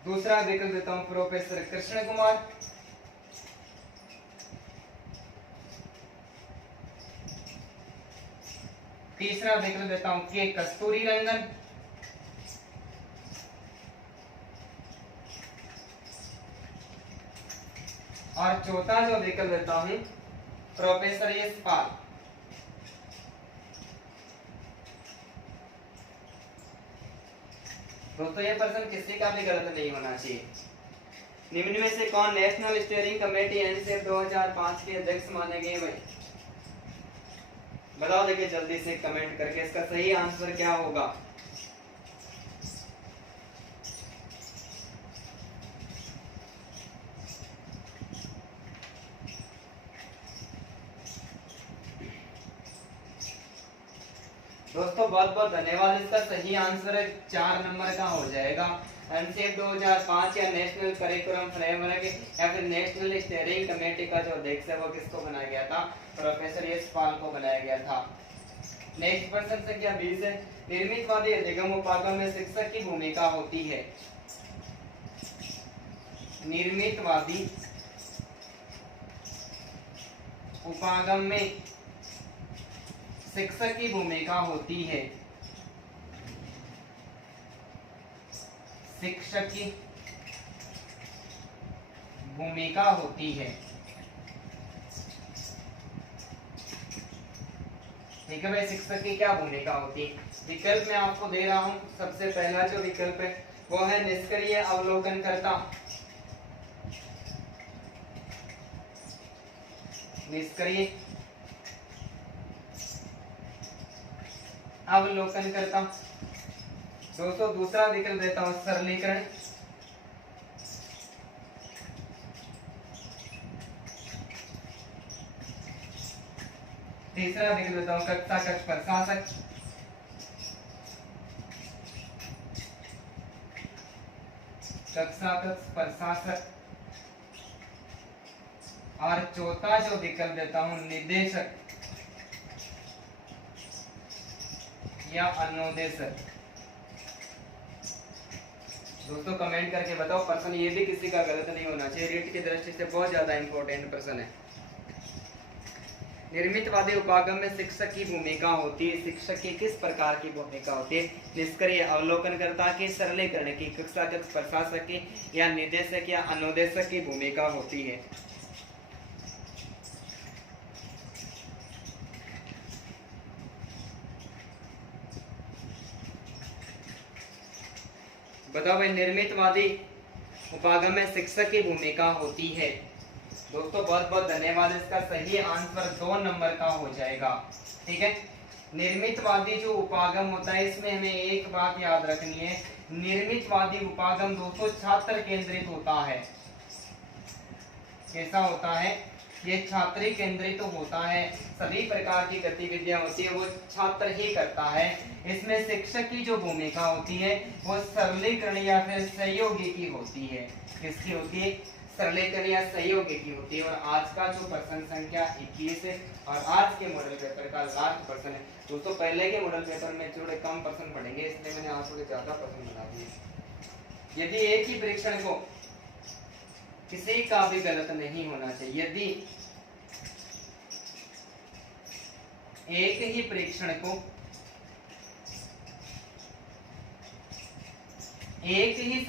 दूसरा विकल्प देता हूं प्रोफेसर कृष्ण कुमार, तीसरा विकल्प देता हूं के कस्तूरी रंगन, और चौथा जो विकल्प देता हूं प्रोफेसर यशपाल। दोस्तों ये प्रश्न किसी का भी गलत नहीं होना चाहिए। निम्न में से कौन नेशनल स्टीयरिंग कमेटी एनसीएफ 2005 के अध्यक्ष माने गए? भाई बताओ, देखिए जल्दी से कमेंट करके इसका सही आंसर क्या होगा। दोस्तों बहुत बहुत धन्यवाद। इसका सही आंसर 4 नंबर का हो जाएगा। एनसीएफ 2005 या नेशनल करिकुलम फ्रेमवर्क या फिर नेशनल स्टीयरिंग कमेटी का जो अध्यक्ष है वो किसको बनाया गया था? प्रोफेसर यशपाल को बनाया गया था। नेक्स्ट प्रश्न संख्या 20 है, निर्मितवादी अधिगम उपागम में शिक्षक की भूमिका होती है? निर्मितवादी उपागम में शिक्षक की भूमिका होती है। शिक्षक की भूमिका होती है। ठीक है भाई, शिक्षक की क्या भूमिका होती है? विकल्प मैं आपको दे रहा हूं। सबसे पहला जो विकल्प है वो है निष्क्रिय अवलोकनकर्ता। निष्क्रिय अवलोकनकर्ता। दोस्तों दूसरा विकल्प देता हूं सरलीकरण। तीसरा विकल्प देता हूं कक्षा कक्ष प्रशासक। कक्षा कक्ष प्रशासक। और चौथा जो विकल्प देता हूं निदेशक या अनुदेशक। दोस्तों कमेंट करके बताओ, प्रश्न ये भी किसी का गलत नहीं होना चाहिए। रीट की दृष्टि से बहुत ज्यादा इंपॉर्टेंट प्रश्न है। निर्मितवादी उपागम में शिक्षक की भूमिका होती है। शिक्षक की किस प्रकार की भूमिका होती है? निष्क्रिय अवलोकनकर्ता की, सरलीकरण की, कक्षा कक्ष प्रशासक की, या निदेशक या अनुदेशक की भूमिका होती है? बताओ भाई, निर्मितवादी उपागम में शिक्षक की भूमिका होती है। दोस्तों बहुत बहुत धन्यवाद। इसका सही आंसर 2 नंबर का हो जाएगा। ठीक है, निर्मितवादी जो उपागम होता है इसमें हमें एक बात याद रखनी है, निर्मितवादी उपागम दोस्तों छात्र केंद्रित होता है। कैसा होता है? ये छात्री केंद्रित तो होता है। सभी प्रकार की गतिविधियां होती है वो छात्र ही करता है। इसमें शिक्षक की जो भूमिका होती है वो सरलीकरण या फिर सहयोगी की होती है। किसकी होती है? सरलीकरण या सहयोगी की होती है। और आज का जो प्रश्न संख्या 21 है और आज के मॉडल पेपर का लास्ट प्रश्न है। दोस्तों पहले के मॉडल पेपर में थोड़े कम प्रश्न पढ़ेंगे, इसलिए मैंने आज थोड़े ज्यादा प्रश्न बना दिए। यदि एक ही परीक्षण को किसी का भी गलत नहीं होना चाहिए। यदि एक ही परीक्षण को एक ही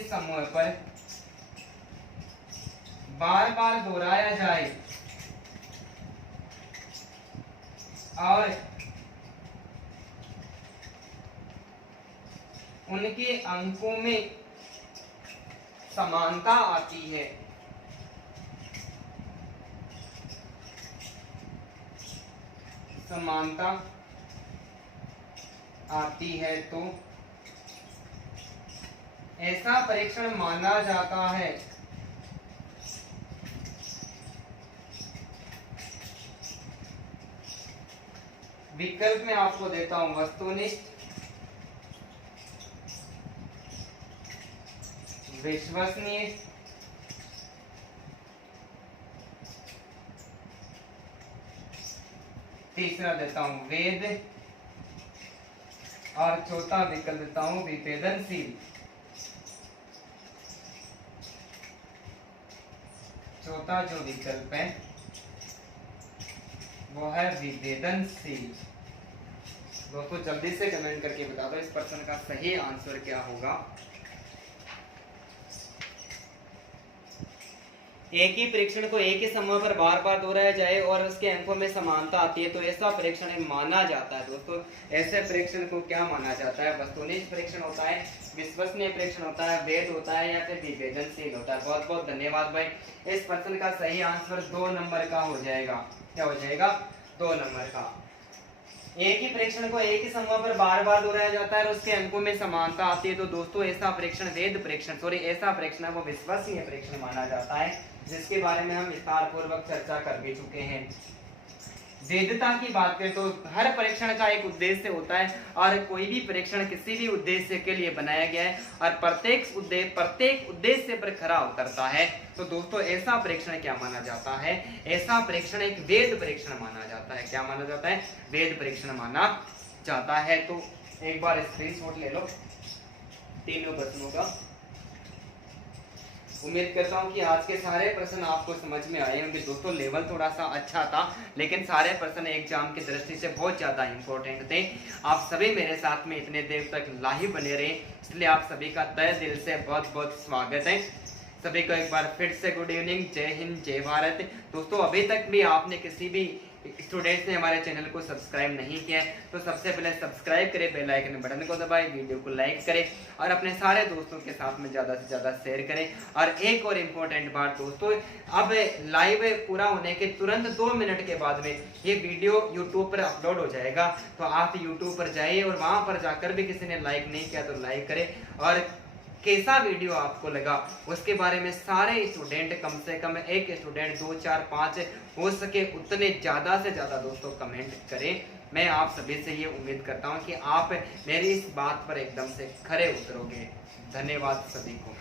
समूह पर बार बार दोहराया जाए और उनके अंकों में समानता आती है, तो ऐसा परीक्षण माना जाता है। विकल्प में आपको देता हूं वस्तुनिष्ठ, विश्वसनीय, तीसरा देता हूं वेद और चौथा विकल्प देता हूं विभेदनशील। चौथा जो विकल्प है वो है विभेदनशील। दोस्तों जल्दी से कमेंट करके बता दो इस प्रश्न का सही आंसर क्या होगा। एक ही परीक्षण को एक ही समूह पर बार बार दोहराया जाए और उसके अंकों में समानता आती है तो ऐसा परीक्षण माना जाता है। दोस्तों ऐसे परीक्षण को क्या माना जाता है? वस्तुनिष्ठ परीक्षण होता है, विश्वसनीय परीक्षण होता है, वैध होता है या फिर विभेदनशील होता है। बहुत बहुत धन्यवाद भाई। इस प्रश्न का सही आंसर 2 नंबर का हो जाएगा। क्या हो जाएगा? 2 नंबर का। एक ही परीक्षण को एक ही समूह पर बार बार दोहराया जाता है और उसके अंकों में समानता आती है तो दोस्तों ऐसा परीक्षण ऐसा परीक्षण वो विश्वसनीय परीक्षण माना जाता है, जिसके बारे में हम विस्तार पूर्वक चर्चा कर भी चुके हैं। वैधता की बात करें तो हर परीक्षण का एक उद्देश्य होता है और कोई भी परीक्षण किसी भी उद्देश्य के लिए बनाया गया है और प्रत्येक उद्देश्य पर खरा उतरता है। तो दोस्तों ऐसा परीक्षण क्या माना जाता है? ऐसा परीक्षण एक वैध परीक्षण माना जाता है। क्या माना जाता है? वैध परीक्षण माना जाता है। तो एक बार स्क्रीनशॉट ले लो तीनों प्रश्नों का। उम्मीद करता हूं कि आज के सारे प्रश्न आपको समझ में आए होंगे। दोस्तों लेवल थोड़ा सा अच्छा था लेकिन सारे प्रश्न एग्जाम की दृष्टि से बहुत ज्यादा इंपॉर्टेंट थे। आप सभी मेरे साथ में इतने देर तक लाइव बने रहे, इसलिए आप सभी का तहे दिल से बहुत बहुत स्वागत है। सभी को एक बार फिर से गुड इवनिंग, जय हिंद, जय भारत। दोस्तों अभी तक भी आपने किसी भी स्टूडेंट्स ने हमारे चैनल को सब्सक्राइब नहीं किया है तो सबसे पहले सब्सक्राइब करें, बेल आइकन बटन को दबाएं, वीडियो को लाइक करें और अपने सारे दोस्तों के साथ में ज़्यादा से ज़्यादा शेयर करें। और एक और इम्पोर्टेंट बात दोस्तों, अब लाइव पूरा होने के तुरंत 2 मिनट के बाद में ये वीडियो यूट्यूब पर अपलोड हो जाएगा। तो आप यूट्यूब पर जाइए और वहाँ पर जाकर भी किसी ने लाइक नहीं किया तो लाइक करें और कैसा वीडियो आपको लगा उसके बारे में सारे स्टूडेंट, कम से कम एक स्टूडेंट 2 4 5 हो सके उतने ज़्यादा से ज़्यादा दोस्तों कमेंट करें। मैं आप सभी से ये उम्मीद करता हूँ कि आप मेरी इस बात पर एकदम से खरे उतरोगे। धन्यवाद सभी को।